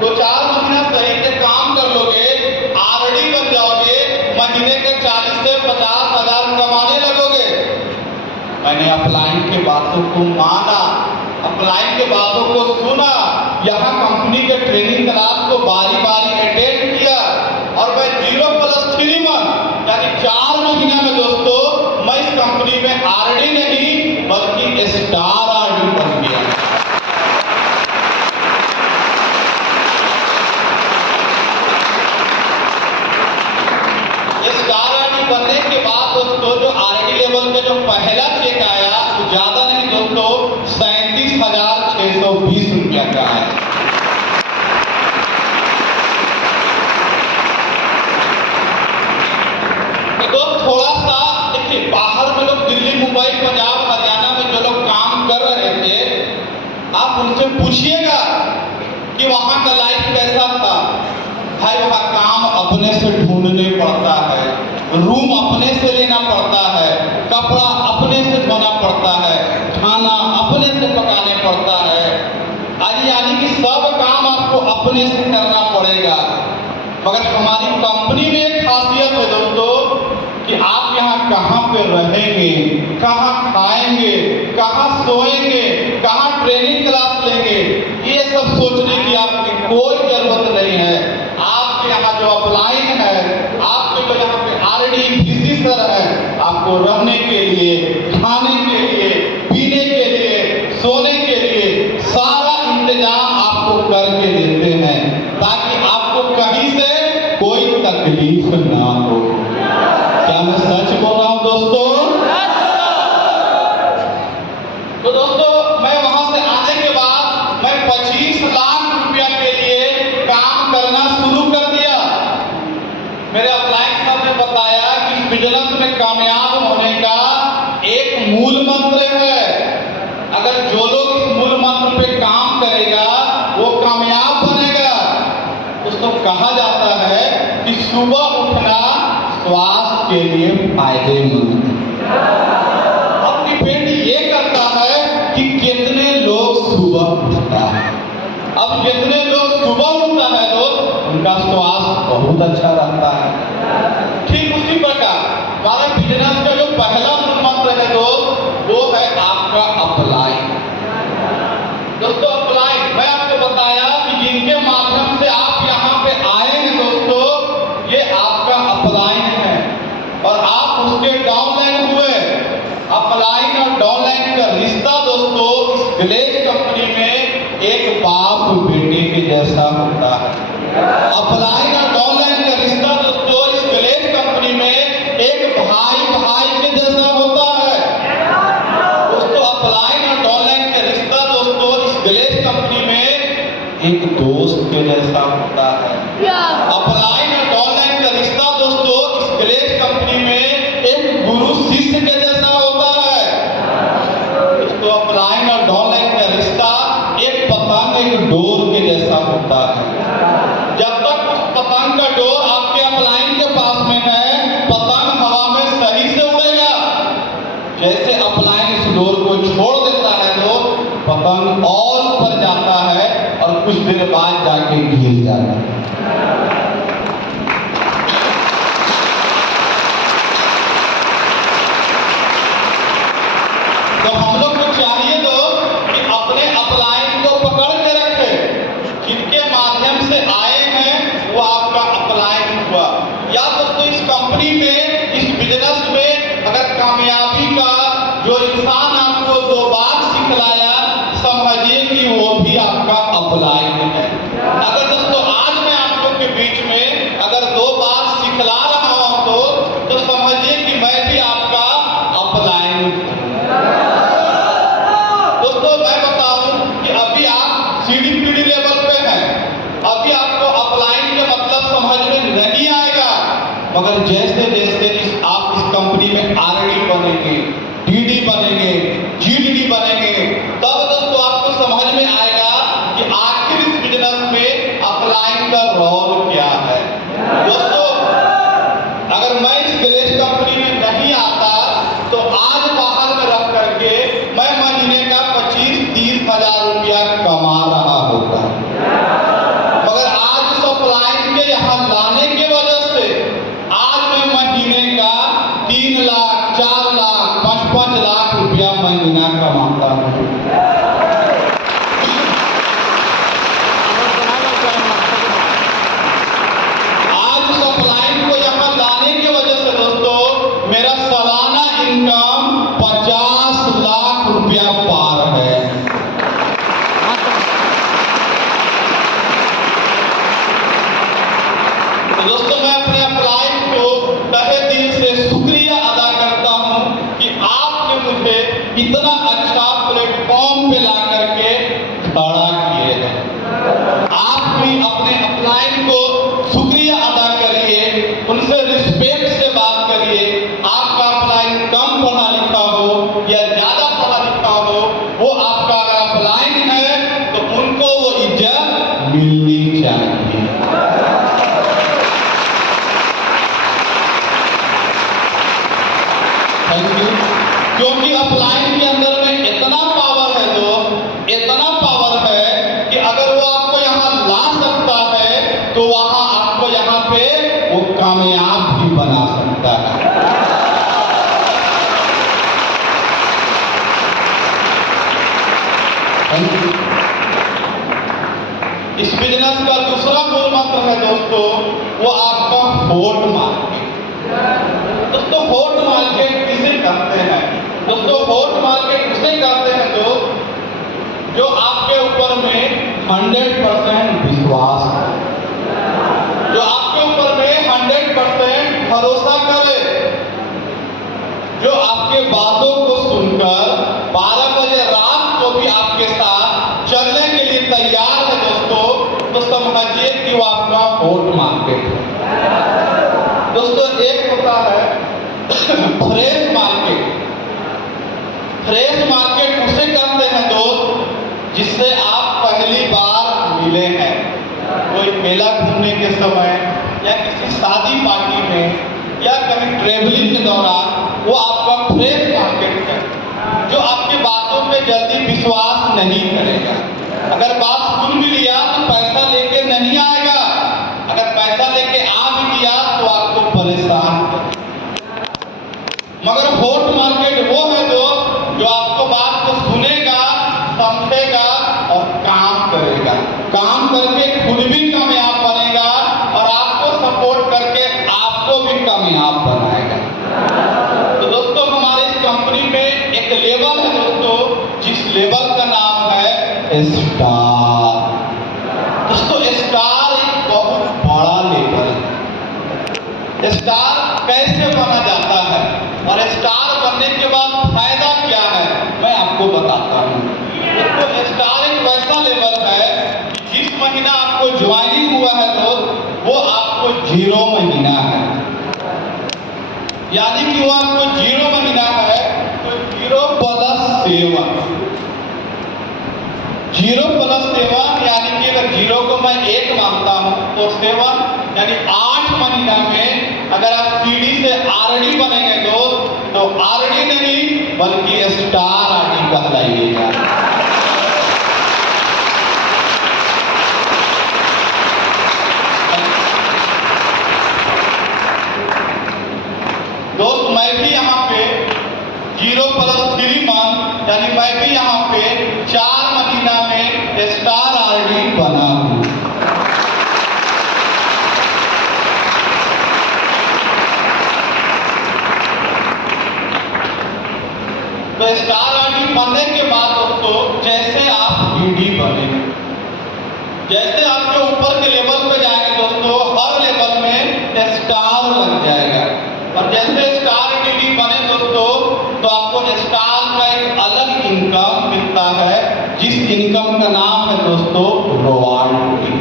2-4 महीना सही से काम कर लोगे, आरडी बन जाओगे, महीने के 40 से 50 हजार कमाने लगोगे। मैंने अपलाइन के बातों को माना, अपलाइन के बातों को सुना, यहाँ कंपनी के ट्रेनिंग क्लास को बारी बारी अटेंड किया। और मैं 0+3 मंथ यानी 4 महीने में दोस्तों मैं इस कंपनी में आरडी नहीं बल्कि स्टार आरडी बन गया। स्टार आरडी बनने के बाद दोस्तों जो आरडी लेवल का जो पहला चेक आया वो ज्यादा नहीं दोस्तों 37,620 रुपया का है। तो थोड़ा सा देखिए बाहर में लोग दिल्ली मुंबई पंजाब हरियाणा में जो लोग काम कर रहे थे आप उनसे पूछिएगा कि वहां का लाइफ कैसा था। भाई वहां काम अपने से ढूंढने पड़ता है, रूम अपने से लेना पड़ता है, कपड़ा अपने से धोना पड़ता है, खाना अपने से पकाने पड़ता है। आज यानी कि सब काम आपको अपने से करना पड़ेगा। मगर हमारी कंपनी में एक खासियत है दोस्तों कि आप यहाँ कहाँ पे रहेंगे, कहाँ खाएंगे, कहाँ सोएंगे, कहाँ ट्रेनिंग क्लास लेंगे, ये सब सोचने की आपकी कोई जरूरत नहीं है। आपके यहाँ जो अपलाइन है, आपके जो यहाँ पे आरडी विजिटर है, आपको रहने के लिए, खाने के लिए, पीने के लिए, सोने के लिए सारा इंतजाम आपको करके देते हैं ताकि आपको कहीं से कोई तकलीफ ना हो। क्या मैं सच बोल रहा हूं दोस्तों? तो दोस्तों मैं वहां से आने के बाद मैं 25 लाख रुपया के लिए काम करना शुरू कर दिया। मेरे अपलाइन साहब ने बताया कि इस बिजनेस में कामयाब होने का एक मूल मंत्र है। अगर जो लोग इस मूल मंत्र पे काम करेगा वो कामयाब बनेगा। दोस्तों कहा जाता है कि सुबह उठना स्वास्थ्य के लिए फायदेमंद है। अब डिपेंड ये करता है कि कितने लोग सुबह उठता है। अब जितने लोग सुबह उठता है लोग उनका स्वास्थ्य बहुत अच्छा रहता है। ठीक उसी प्रकार हमारे बिजनेस का जो पहला मंत्र है दोस्त वो है आपका अपलाइन। दोस्तों अपलाइन मैं आपको बताया कि जिनके माध्यम से आप यहाँ पे आए हैं दोस्तों ये आपका अपलाइन है और आप उसके डाउनलाइन हुए। अपलाइन और डाउनलाइन का रिश्ता दोस्तों इस ग्लेज कंपनी में एक बाप बेटे के जैसा होता है। अपलाइन और डाउनलाइन का रिश्ता दोस्तों इस ग्लेज कंपनी में एक भाई भाई के जैसा होता है। दोस्तों अपलाइन और डाउनलाइन का रिश्ता दोस्तों इस ग्लेज कंपनी में एक दोस्त के जैसा होता है। अपलाइन और डाउनलाइन का रिश्ता दोस्तों इस ग्लेज कंपनी में एक गुरु शिष्य के जैसा होता है। दोस्तों अपलाइन और डाउनलाइन का रिश्ता एक पतंग एक डोर के जैसा होता है। जब तक उस पतंग का डोर आपके अपलाइन के पास में है पतंग हवा में सही से उड़ेगा। जैसे अपलाइन इस डोर को छोड़ देता है तो पतंग और ऊपर जाता है और कुछ देर बाद जाके गिर जाता है। तो हम लोग को चाहिए तो कि अपने अपलाइन को पकड़ के रखें। जिनके माध्यम से आए हैं वो आपका अपलाइन हुआ। या दोस्तों इस कंपनी में इस बिजनेस में अगर कामयाबी का जो इंसान आपको 2 बार सिखलाया समझिए कि वो भी आपका अपलाइन है। अगर दोस्तों आज मैं आप लोग के बीच में अगर 2 बार सिखला रहा हूं तो समझिए कि मैं भी आपका अपलाइन हूं। दोस्तों मैं बता दूं कि अभी आप सीडीपीडी लेवल पे हैं। अभी आपको अपलाइन का मतलब समझ में नहीं आएगा मगर जैसे जैसे आप इस कंपनी में आरडी बनेंगे, डीडी बनेंगे, जीडीडी बनेंगे तब दोस्तों आपको समझ में आएगा कि आखिर इस बिजनेस में अपलाइन का रोल क्या है। दोस्तों अगर मैं इस ग्लेज कंपनी में नहीं आता तो आज बाहर में रख करके मैं महीने का 25-30 हजार रुपया कमा रहा होता। मगर आज इस अपलाइन के यहाँ लाने की वजह से आज मैं महीने का 3 लाख 4 लाख 5-5 लाख रुपया महीना कमाता हूँ। आज उनसे रिस्पेक्ट से बात करिए। आपका अपलाइन कम पढ़ा लिखा हो या ज्यादा पढ़ा लिखा हो, वो आपका अगर अपलाइन है तो उनको वो इज्जत मिलनी चाहिए। Thank you. क्योंकि अपलाइन के अंदर में इतना पावर है दोस्त, इतना पावर है कि अगर वो आपको यहाँ ला सकता है तो वहां आपको यहाँ पे वो कामयाब भी बना सकता है। इस बिजनेस का दूसरा मूल मंत्र है दोस्तों, वो आपका होल्ड मार्केट। दोस्तों होल्ड मार्केट किसे कहते हैं? दोस्तों होल्ड मार्केट उसे कहते हैं जो आपके ऊपर में 100% विश्वास है, जो आपके ऊपर में 100% भरोसा करे, जो आपके बातों को सुनकर 12 बजे रात को भी आपके साथ चलने के लिए तैयार है दोस्तों, तो समझिए कि वो आपका होल्ड मार्केट है। दोस्तों एक होता है फ्रेश मार्केट। फ्रेश मार्केट उसे कहते हैं दोस्त जिससे आप पहली बार मिले हैं, कोई मेला घूमने के समय या किसी शादी पार्टी में या कभी ट्रेवलिंग के दौरान, वो आपका फ्रेश मार्केट है, जो आपकी बातों पे जल्दी विश्वास नहीं करेगा। अगर बात सुन भी लिया तो पैसा लेके नहीं आएगा, अगर पैसा लेके आ भी गया तो आपको परेशान करेगा। मगर होल्ड मार्केट वो है जो आपको बात को सुनेगा, समझेगा और काम करेगा, काम करके खुद भी कामयाब बनेगा और आपको सपोर्ट करके आपको भी कामयाब बनाएगा। तो दोस्तों हमारे इस कंपनी में एक लेवल है दोस्तों, जिस लेवल का नाम है स्टार। दोस्तों स्टार एक बहुत बड़ा लेवल है। स्टार कैसे बना जाता है और स्टार बनने के बाद फायदा क्या है, मैं आपको बताता हूँ। दोस्तों स्टार एक वैसा लेवल है कि जिस महीना आपको ज्वाइनिंग हुआ है दोस्त, वो आपको 0 महीना है, यानी कि वो आपको 0 महीना है तो 0 + 7। 0 + 7 यानी कि अगर 0 को मैं 1 मानता हूं तो 7 यानी 8 महीना में अगर आप सीडी से आरडी बनेंगे दोस्त, तो आरडी नहीं बल्कि स्टार आरडी कहलाइएगा। दोस्त मैं भी यहाँ पे 0 + 3 मंथ यानी मैं भी यहाँ पे 4 महीना में स्टार आरडी बना हूँ। तो स्टार आरडी बनने के बाद दोस्तों जैसे आप डीडी बने, जैसे आपके ऊपर के लेवल पे जाएंगे दोस्तों, हर लेवल में स्टार लग जाएगा और जैसे स्टार डीडी बने दोस्तों तो आपको स्टार का एक अलग इनकम मिलता है, जिस इनकम का नाम है दोस्तों रॉयल्टी।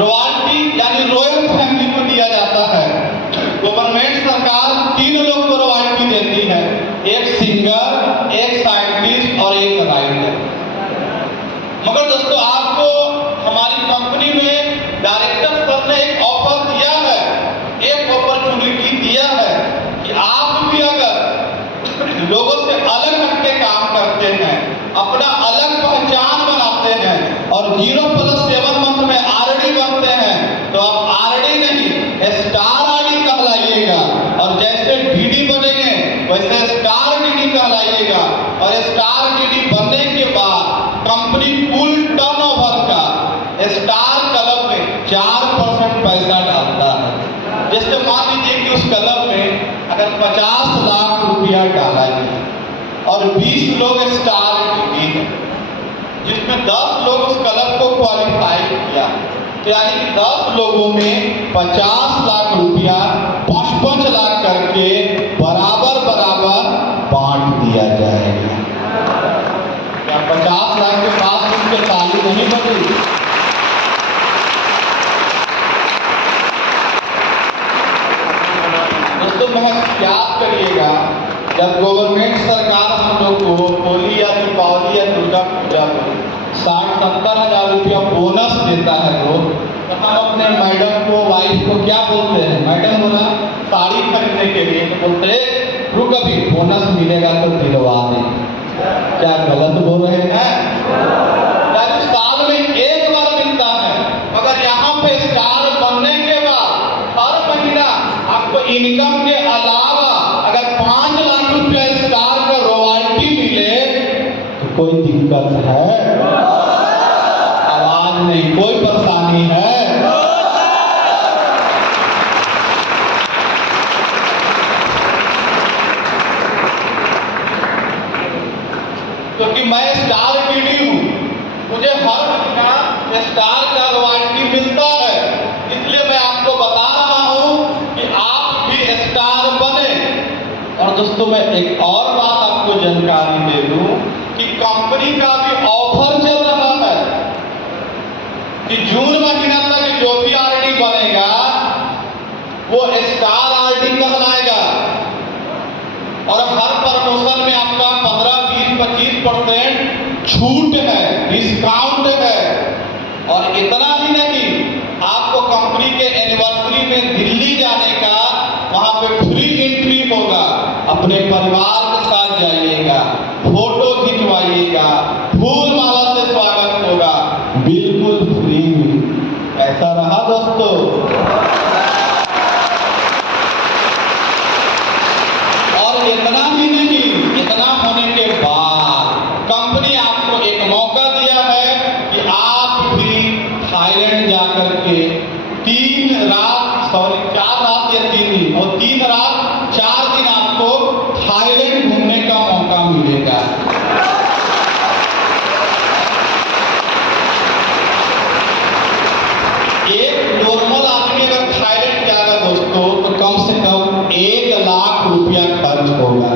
रॉयल्टी यानी रॉयल फैमिली को दिया जाता है। गवर्नमेंट सरकार 3 लोग को रॉयल्टी देती है, एक सिंगर, एक साइंटिस्ट और एक राइटर। मगर दोस्तों आपको हमारी कंपनी में डायरेक्टर सर ने एक ऑफर दिया है, एक अपॉर्चुनिटी दिया है कि आप भी अगर लोगों से अलग हटके काम करते हैं, अपना अलग पहचान बनाते हैं और 0 + 7 मंथ में आरडी बनते हैं, तो आप आरडी नहीं स्टार आरडी कहलाइएगा और जैसे डीडी बनेंगे वैसे स्टार डीडी कहलाइएगा। और स्टार डीडी बनने के बाद कंपनी कुल टर्नओवर का स्टार क्लब में 4% पैसा डालता है। जैसे मान लीजिए कि उस क्लब में अगर 50 लाख रुपया डाला गया और 20 लोग स्टार डीडी है, जिसमें 10 लोग उस क्लब को क्वालिफाई किया, तो यानी कि 10 लोगों में 50 लाख रुपया 5-5 लाख करके बराबर बराबर बांट दिया जाएगा। क्या 50 लाख के पास उनके ताली नहीं बनी? करिएगा, जब गवर्नमेंट सरकार हम लोग को होली या दीपावली या दुर्गा पूजा में 60-70 हजार रुपया बोनस देता है तो हम अपने मैडम को, वाइफ को क्या बोलते हैं? मैडम बोला साड़ी खरीदने के लिए तो बोलते हैं रुक अभी बोनस मिलेगा तो दिलवा दें। क्या गलत बोल रहे हैं? साल में एक बार मिलता है, मगर यहाँ पे स्टार बनने के बाद हर महीना आपको इनकम के अलावा अगर 5 लाख रुपया स्टार का रॉयल्टी मिले तो कोई दिक्कत है? आवाज नहीं, कोई परेशानी है? क्योंकि मैं स्टार कीडी हूं, मुझे हर महीना स्टार का रॉयल्टी मिलता है, इसलिए मैं आपको बता रहा हूं कि आप भी स्टार बने। और दोस्तों मैं एक और बात आपको जानकारी दे दूं कि कंपनी का भी ऑफर चल रहा है कि जून महीना तक जो भी आरडी बनेगा वो स्टार आरडी कहलाएगा और हर प्रमोशन में आपका 15, 20, 25% छूट है, डिस्काउंट है। और इतना ही नहीं, आपको कंपनी के एनिवर्सरी में दिल्ली जाने का वहां पे फ्री एंट्री होगा। अपने परिवार के साथ जाइएगा, फोटो खिंचवाइएगा, फूल माला से स्वागत होगा, बिल्कुल फ्री। ऐसा रहा दोस्तों? और इतना ही नहीं, इतना होने के बाद कंपनी आपको एक मौका दिया है कि आप भी थाईलैंड जाकर के 4 रात या 3 दिन और 3 रात 4 दिन आपको थाईलैंड घूमने का मौका मिलेगा। एक नॉर्मल आदमी अगर थाईलैंड जाएगा दोस्तों तो कम से कम 1 लाख रुपया खर्च होगा,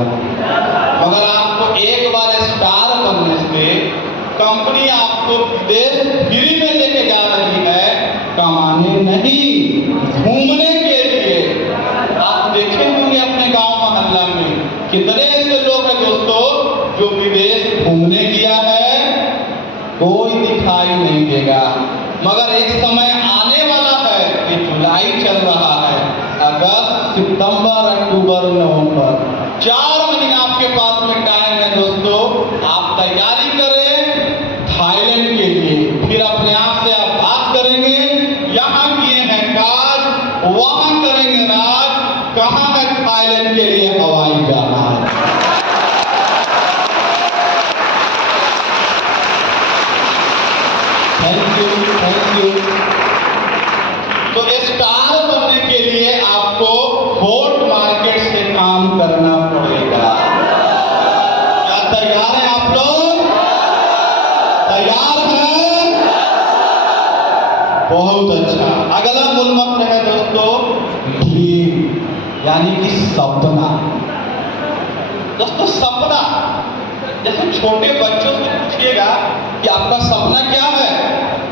मगर आपको एक बार स्टार बनने से कंपनी आपको विदेश फ्री में लेके जा रही है, कमाने नहीं, घूमने के लिए। आप देखे होंगे अपने गांव मोहल्ला में कितने ऐसे लोग हैं दोस्तों जो विदेश घूमने गया है, कोई दिखाई नहीं देगा। मगर एक समय आने वाला है कि जुलाई चल रहा है, अगस्त, सितंबर, अक्टूबर, नवंबर, 4 महीना आपके पास में टाइम है दोस्तों। आप तैयारी करें थाईलैंड के लिए, फिर अपने आप से आप बात करेंगे यहाँ किए हैं काज, वहां करेंगे राज, कहाँ है थाईलैंड के लिए हवाई जहाज। Thank you. तो स्टार बनने के लिए आपको फोर्ट मार्केट से काम करना पड़ेगा। क्या तैयार हैं आप लोग? तैयार हैं? बहुत अच्छा। अगला मूल मंत्र है दोस्तों ड्रीम, यानी कि सपना। दोस्तों सपना, जैसे छोटे बच्चों से पूछिएगा कि आपका सपना क्या है,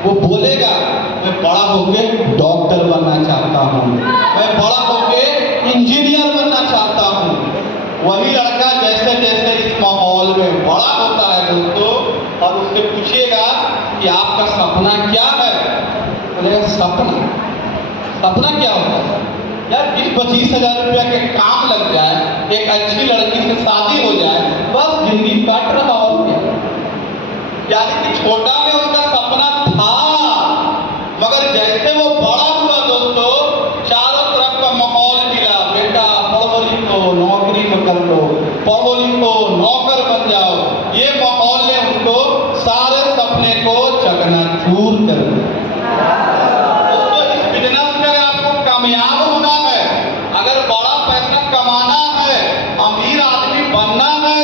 वो बोलेगा मैं बड़ा होके डॉक्टर बनना चाहता हूँ, मैं बड़ा होके इंजीनियर बनना चाहता हूँ। वही लड़का जैसे जैसे इस माहौल में बड़ा होता है दोस्तों, और उससे पूछिएगा कि आपका सपना क्या है, बोलेगा सपना क्या होता है यार? 20-25 हजार रुपया के काम लग जाए, एक अच्छी लड़की से शादी हो जाए, बस जिंदगी कट रहा हो गया। यानी कि छोटा में उसका सपना था, मगर जैसे वो बड़ा हुआ दोस्तों, चारों तरफ का माहौल मिला, बेटा पढ़ो लिखो नौकरी कर लो, पढ़ो लिखो नौकर बन जाओ, ये माहौल ने उनको सारे सपने को चकनाचूर कर दिया। दोस्तों इस बिजनेस में अगर आपको कामयाब होना है, अगर बड़ा पैसा कमाना है, अमीर आदमी बनना है,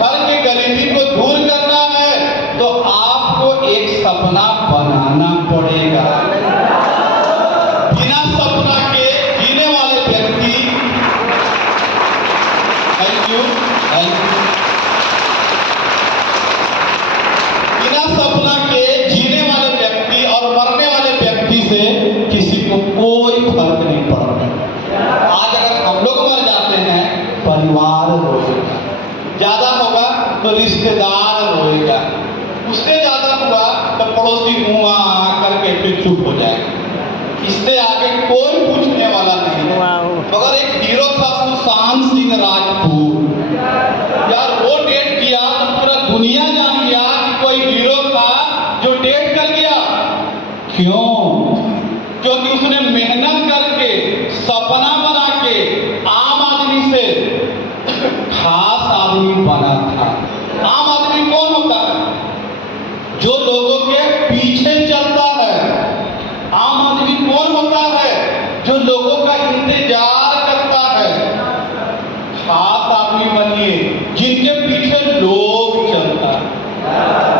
घर की गरीबी को दूर करना है, तो आपको तो रिश्तेदार रोएगा, उससे ज्यादा हुआ तो पड़ोसी मुंह करके फिर चुप हो जाएगा। इससे आगे कोई पूछने वाला नहीं है। मगर एक हीरो था सुशांत सिंह राजपूत, यार वो डेट किया तो पूरा दुनिया जान गया कि कोई हीरो था जो डेट कर गया। क्यों? क्योंकि उसने मेहनत करके, सपना बना के आम आदमी से खास आदमी बना था। आम आदमी कौन होता है? जो लोगों के पीछे चलता है। आम आदमी कौन होता है? जो लोगों का इंतजार करता है। खास आदमी बनिए जिनके पीछे लोग चलता है,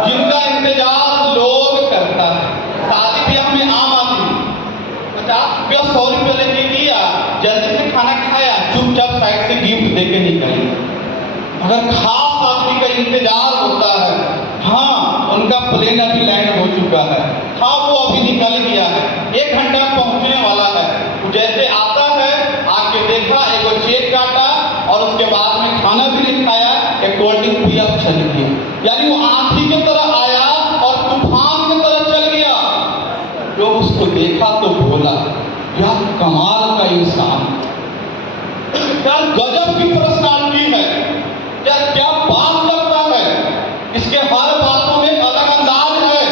जिनका इंतजार लोग करता है। शादी ब्याह में आम आदमी 50 रुपया 100 रुपया लेके दिया, जल्दी से खाना खाया, चुपचाप साइड से गिफ्ट देके निकल गया। अगर खास आदमी का इंतजार होता है, हाँ उनका प्लेन अभी लैंड हो चुका है, हाँ वो अभी निकल गया है, 1 घंटा पहुंचने वाला है, जैसे आता है आके देखा, एगो चेक काटा और उसके बाद में खाना भी नहीं खाया, एक कोल्ड ड्रिंक पिया, चल गया। यानी वो आंधी की तरह आया और तूफान की तरह चल गया। जो उसको देखा तो बोला, यार कमाल का इंसान, यार गजब की पर्सनालिटी है, यार क्या बात करता है, इसके हर बातों में अलग अंदाज है,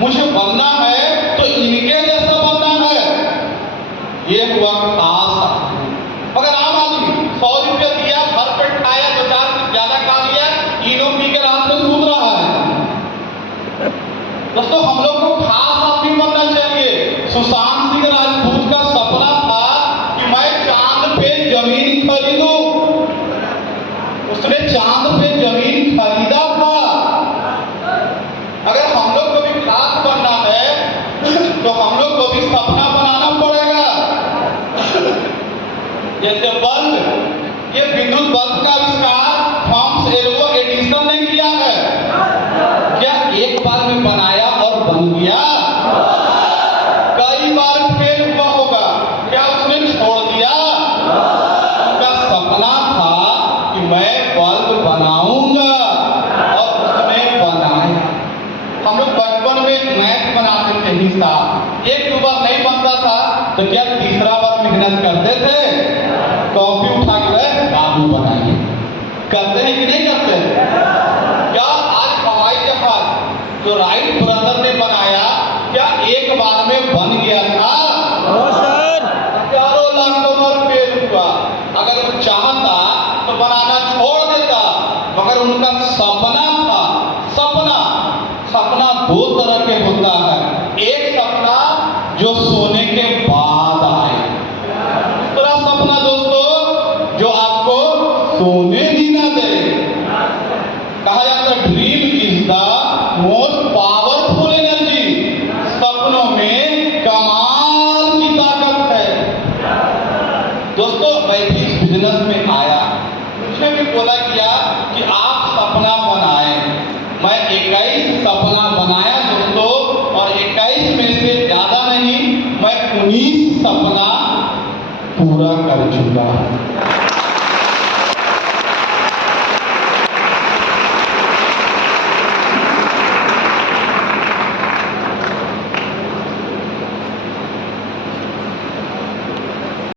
मुझे बनना है तो इनके जैसा बनना है। ये हुआ खास आदमी। मगर आम आदमी 100 रुपया दिया, भर पेट खाया, 2-4 से ज्यादा खा लिया, इनो पी के रात में सूत रहा है। दोस्तों हम लोग को खास आदमी बनना चाहिए। सुशांत सिंह राजपूत का सपना था कि मैं चांद पे जमीन खरीदूं। उसने चांद पे जमीन खरीदा था। अगर हम लोग को भी खास बनना है तो हम लोग को भी सपना बनाना पड़ेगा। जैसे बल्ब, ये विद्युत बल्ब का आविष्कार थॉमस एल्वा एडिसन ने किया है। क्या एक बार में बनाया और बन गया? कई बार फेल हुआ होगा। क्या उसने छोड़ दिया? उसका सपना था कि मैं बल्ब बनाऊंगा और उसने बनाया। हम लोग बचपन में मैथ बनाते थे, हिसाब 1-2 बार नहीं बनता था तो क्या तीसरा बार मेहनत करते थे? कॉपी उठा के बाबू बनाइए, करते हैं कि नहीं करते? क्या आज हवाई जहाज जो राइट ब्रदर ने बनाया, क्या एक बार में बन गया था? हजारों लाखों बार फेल हुआ। अगर वो चाहता तो बनाना छोड़ देता, मगर उनका सपना था। सपना 2 तरह के होता है। एक सपना जो सोने के बाद आए, दूसरा सपना दोस्तों जो आपको सोने भी ना दे। कहा जाता है dream is the most powerful energy. सपनों में कमाल की ताकत है। दोस्तों मैं भी इस बिजनेस में आया, मुझे भी बोला गया कि आप सपना बनाए। मैं 21 सपना बनाया दोस्तों, और 21 में से ज्यादा नहीं, मैं 19 सपना पूरा कर चुका हूं।